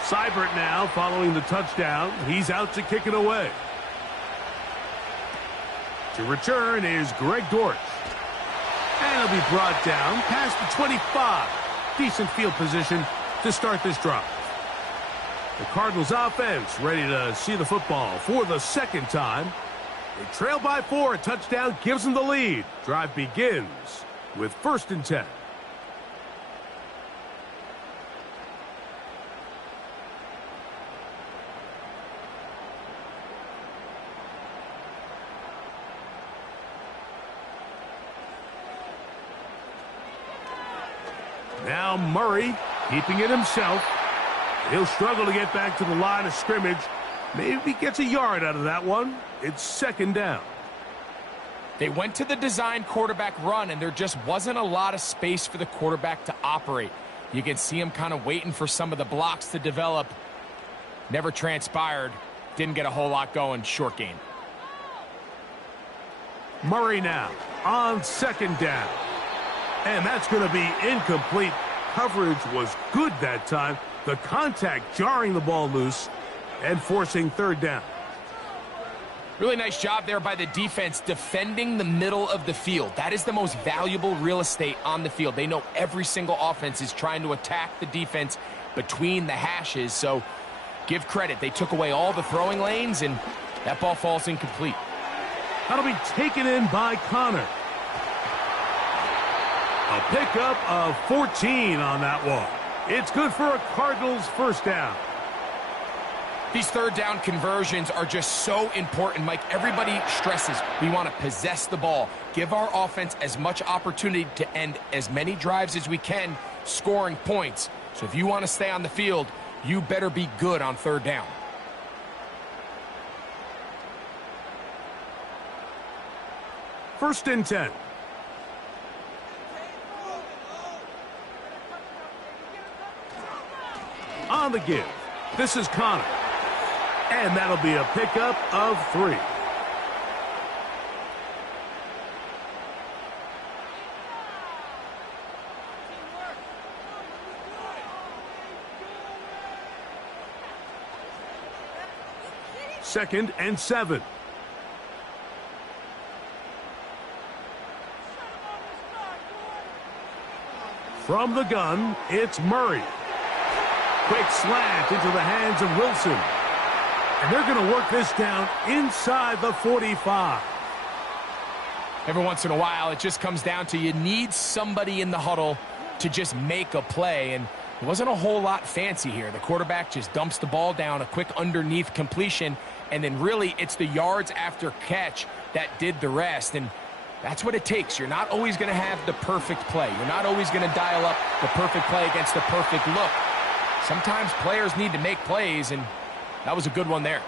Seibert now following the touchdown. He's out to kick it away. To return is Greg Dortch. And he'll be brought down past the 25. Decent field position to start this drive. The Cardinals offense ready to see the football for the second time. They trail by 4. A touchdown gives them the lead. Drive begins with 1st and 10. Now Murray keeping it himself. He'll struggle to get back to the line of scrimmage. Maybe gets a yard out of that one. It's 2nd down. They went to the design quarterback run, and there just wasn't a lot of space for the quarterback to operate. You can see him kind of waiting for some of the blocks to develop. Never transpired. Didn't get a whole lot going. Short game. Murray now on 2nd down. And that's going to be incomplete. Coverage was good that time. The contact jarring the ball loose and forcing 3rd down. Really nice job there by the defense defending the middle of the field. That is the most valuable real estate on the field. They know every single offense is trying to attack the defense between the hashes. So give credit. They took away all the throwing lanes, and that ball falls incomplete. That'll be taken in by Connor. A pickup of 14 on that one. It's good for a Cardinals 1st down. These 3rd down conversions are just so important, Mike. Everybody stresses we want to possess the ball, give our offense as much opportunity to end as many drives as we can, scoring points. So if you want to stay on the field, you better be good on third down. First and 10. On the give, this is Connor. And that'll be a pickup of 3. Second and 7. From the gun, it's Murray. Quick slant into the hands of Wilson. And they're going to work this down inside the 45. Every once in a while, it just comes down to you need somebody in the huddle to just make a play. And it wasn't a whole lot fancy here. The quarterback just dumps the ball down, a quick underneath completion, and then really it's the yards after catch that did the rest. And that's what it takes. You're not always going to have the perfect play. You're not always going to dial up the perfect play against the perfect look. Sometimes players need to make plays, and that was a good one there.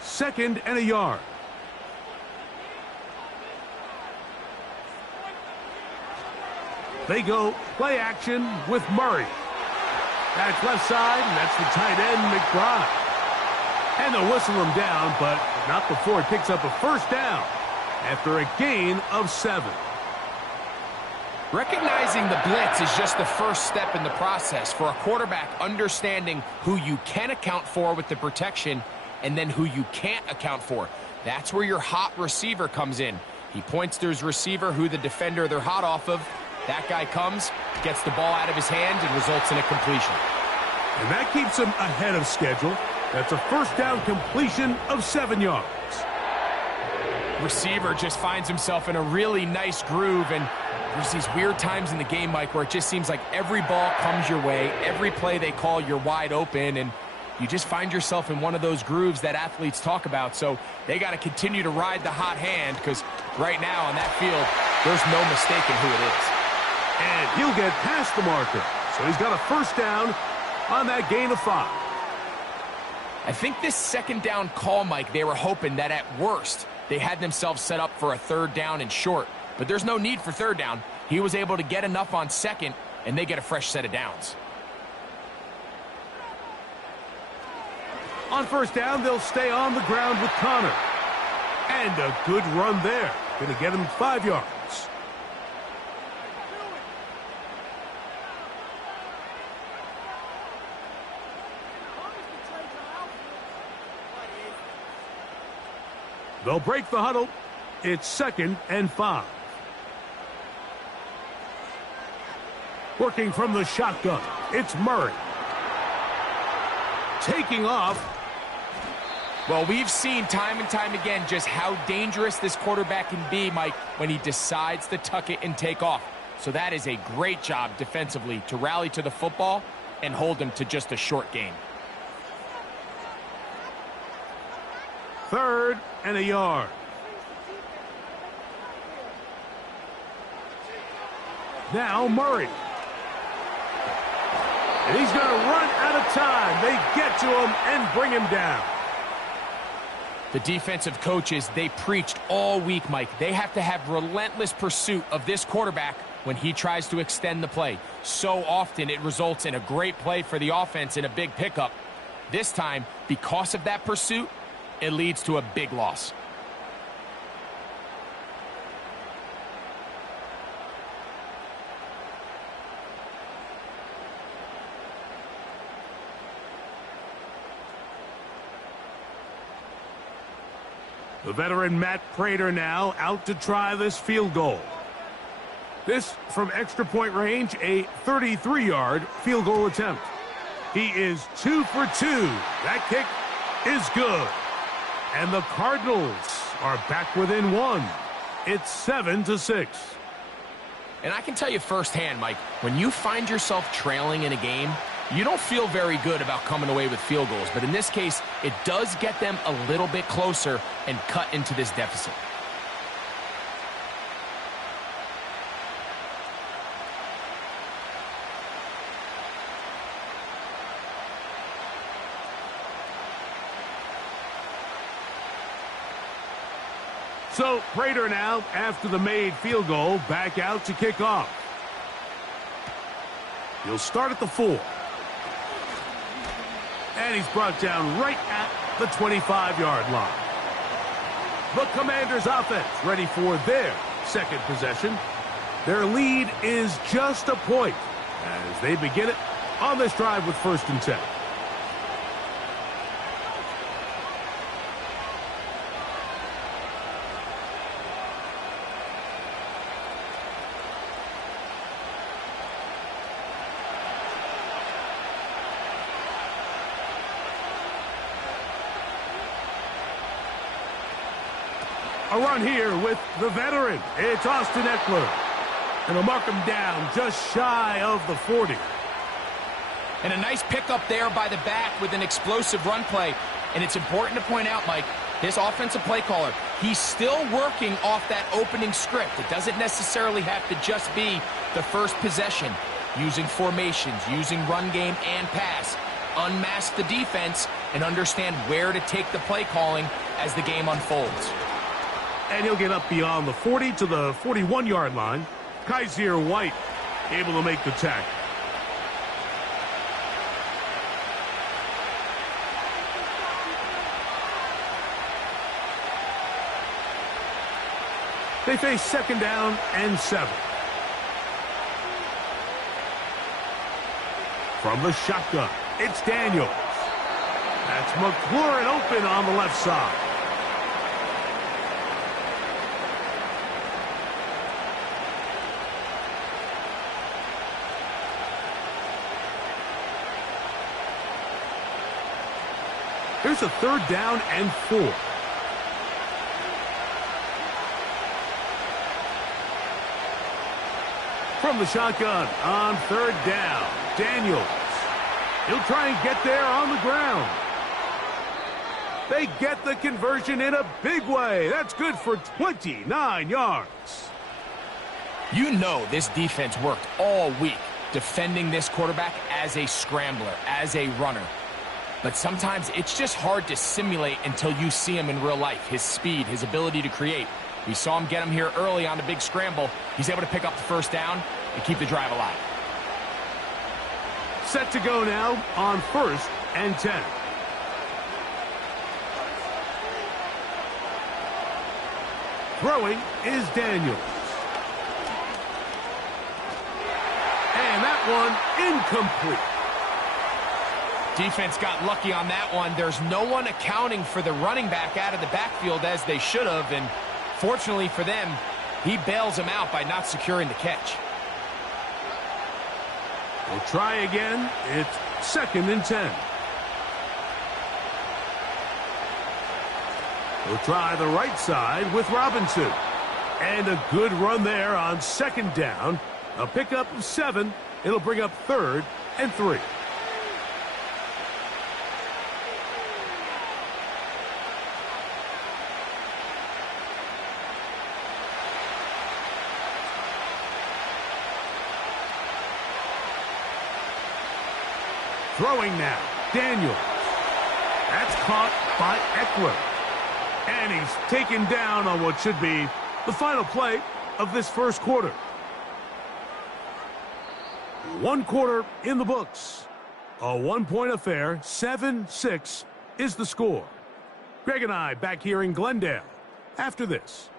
Second and a yard. They go play action with Murray. That's left side, and that's the tight end, McBride. And they'll whistle him down, but not before he picks up a first down after a gain of 7. Recognizing the blitz is just the first step in the process for a quarterback, understanding who you can account for with the protection and then who you can't account for. That's where your hot receiver comes in. He points to his receiver, who the defender they're hot off of. That guy comes, gets the ball out of his hand, and results in a completion. And that keeps him ahead of schedule. That's a first down completion of 7 yards. Receiver just finds himself in a really nice groove, and there's these weird times in the game, Mike, where it just seems like every ball comes your way, every play they call, you're wide open, and you just find yourself in one of those grooves that athletes talk about. So they got to continue to ride the hot hand, because right now on that field, there's no mistaking who it is. And he'll get past the marker. So he's got a first down on that gain of 5. I think this second down call, Mike, they were hoping that at worst they had themselves set up for a third down and short. But there's no need for third down. He was able to get enough on second, and they get a fresh set of downs. On first down, they'll stay on the ground with Connor. And a good run there. Going to get him 5 yards. They'll break the huddle. It's 2nd and 5. Working from the shotgun, it's Murray. Taking off. Well, we've seen time and time again just how dangerous this quarterback can be, Mike, when he decides to tuck it and take off. So that is a great job defensively to rally to the football and hold him to just a short gain. 3rd and a yard. Now Murray. And he's going to run out of time. They get to him and bring him down. The defensive coaches, they preached all week, Mike. They have to have relentless pursuit of this quarterback when he tries to extend the play. So often it results in a great play for the offense and a big pickup. This time, because of that pursuit, it leads to a big loss. The veteran Matt Prater now out to try this field goal. This from extra point range, a 33-yard field goal attempt. He is 2 for 2. That kick is good. And the Cardinals are back within 1. It's 7-6. And I can tell you firsthand, Mike, when you find yourself trailing in a game, you don't feel very good about coming away with field goals, but in this case, it does get them a little bit closer and cut into this deficit. So, Prater now, after the made field goal, back out to kick off. He'll start at the 4. And he's brought down right at the 25-yard line. The Commanders' offense ready for their second possession. Their lead is just a point as they begin it on this drive with 1st and 10. A run here with the veteran. It's Austin Eckler. And they'll mark him down just shy of the 40. And a nice pickup there by the back with an explosive run play. And it's important to point out, Mike, this offensive play caller, he's still working off that opening script. It doesn't necessarily have to just be the first possession. Using formations, using run game and pass. Unmask the defense and understand where to take the play calling as the game unfolds. And he'll get up beyond the 40 to the 41-yard line. Kaiser White able to make the tackle. They face 2nd down and 7. From the shotgun, it's Daniels. That's McLaurin open on the left side. Here's a 3rd down and 4. From the shotgun on 3rd down, Daniels. He'll try and get there on the ground. They get the conversion in a big way. That's good for 29 yards. You know this defense worked all week defending this quarterback as a scrambler, as a runner. But sometimes it's just hard to simulate until you see him in real life. His speed, his ability to create. We saw him get him here early on the big scramble. He's able to pick up the 1st down and keep the drive alive. Set to go now on 1st and 10. Throwing is Daniels. And that one incomplete. Defense got lucky on that one. There's no one accounting for the running back out of the backfield as they should have, and fortunately for them, he bails him out by not securing the catch. We'll try again. It's 2nd and 10. We'll try the right side with Robinson. And a good run there on 2nd down. A pickup of 7. It'll bring up 3rd and 3. Throwing now, Daniels. That's caught by Eckler. And he's taken down on what should be the final play of this 1st quarter. 1 quarter in the books. A 1-point affair, 7-6 is the score. Greg and I back here in Glendale after this.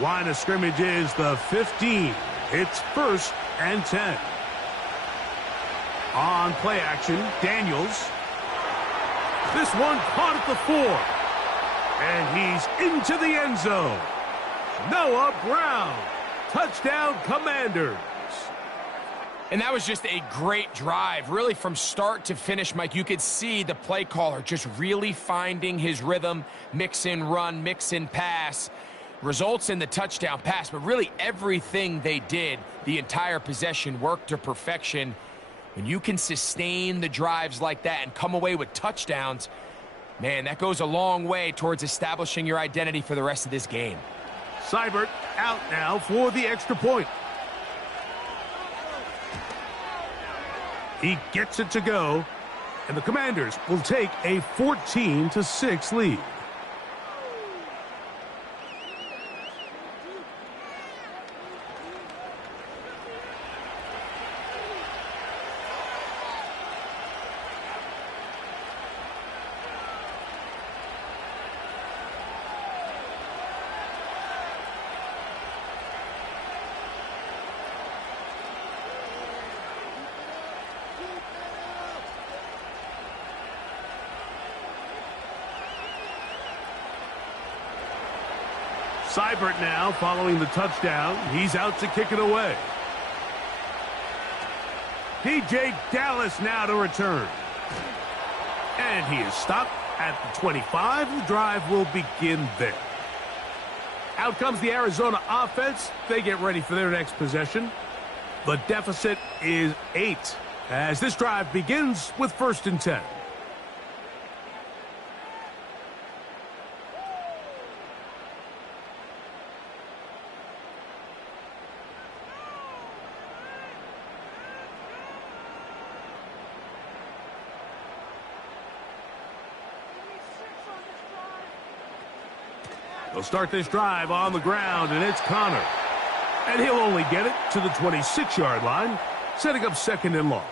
Line of scrimmage is the 15. It's 1st and 10. On play action, Daniels. This one caught at the 4. And he's into the end zone. Noah Brown. Touchdown, Commanders. And that was just a great drive. Really, from start to finish, Mike, you could see the play caller just really finding his rhythm, mix in run, mix in pass. Results in the touchdown pass, but really everything they did, the entire possession worked to perfection. When you can sustain the drives like that and come away with touchdowns, man, that goes a long way towards establishing your identity for the rest of this game. Seibert out now for the extra point. He gets it to go, and the Commanders will take a 14-6 lead. Seibert now following the touchdown. He's out to kick it away. DJ Dallas now to return. And he is stopped at the 25. The drive will begin there. Out comes the Arizona offense. They get ready for their next possession. The deficit is 8 as this drive begins with 1st and 10. They'll start this drive on the ground, and it's Connor. And he'll only get it to the 26-yard line, setting up 2nd and long.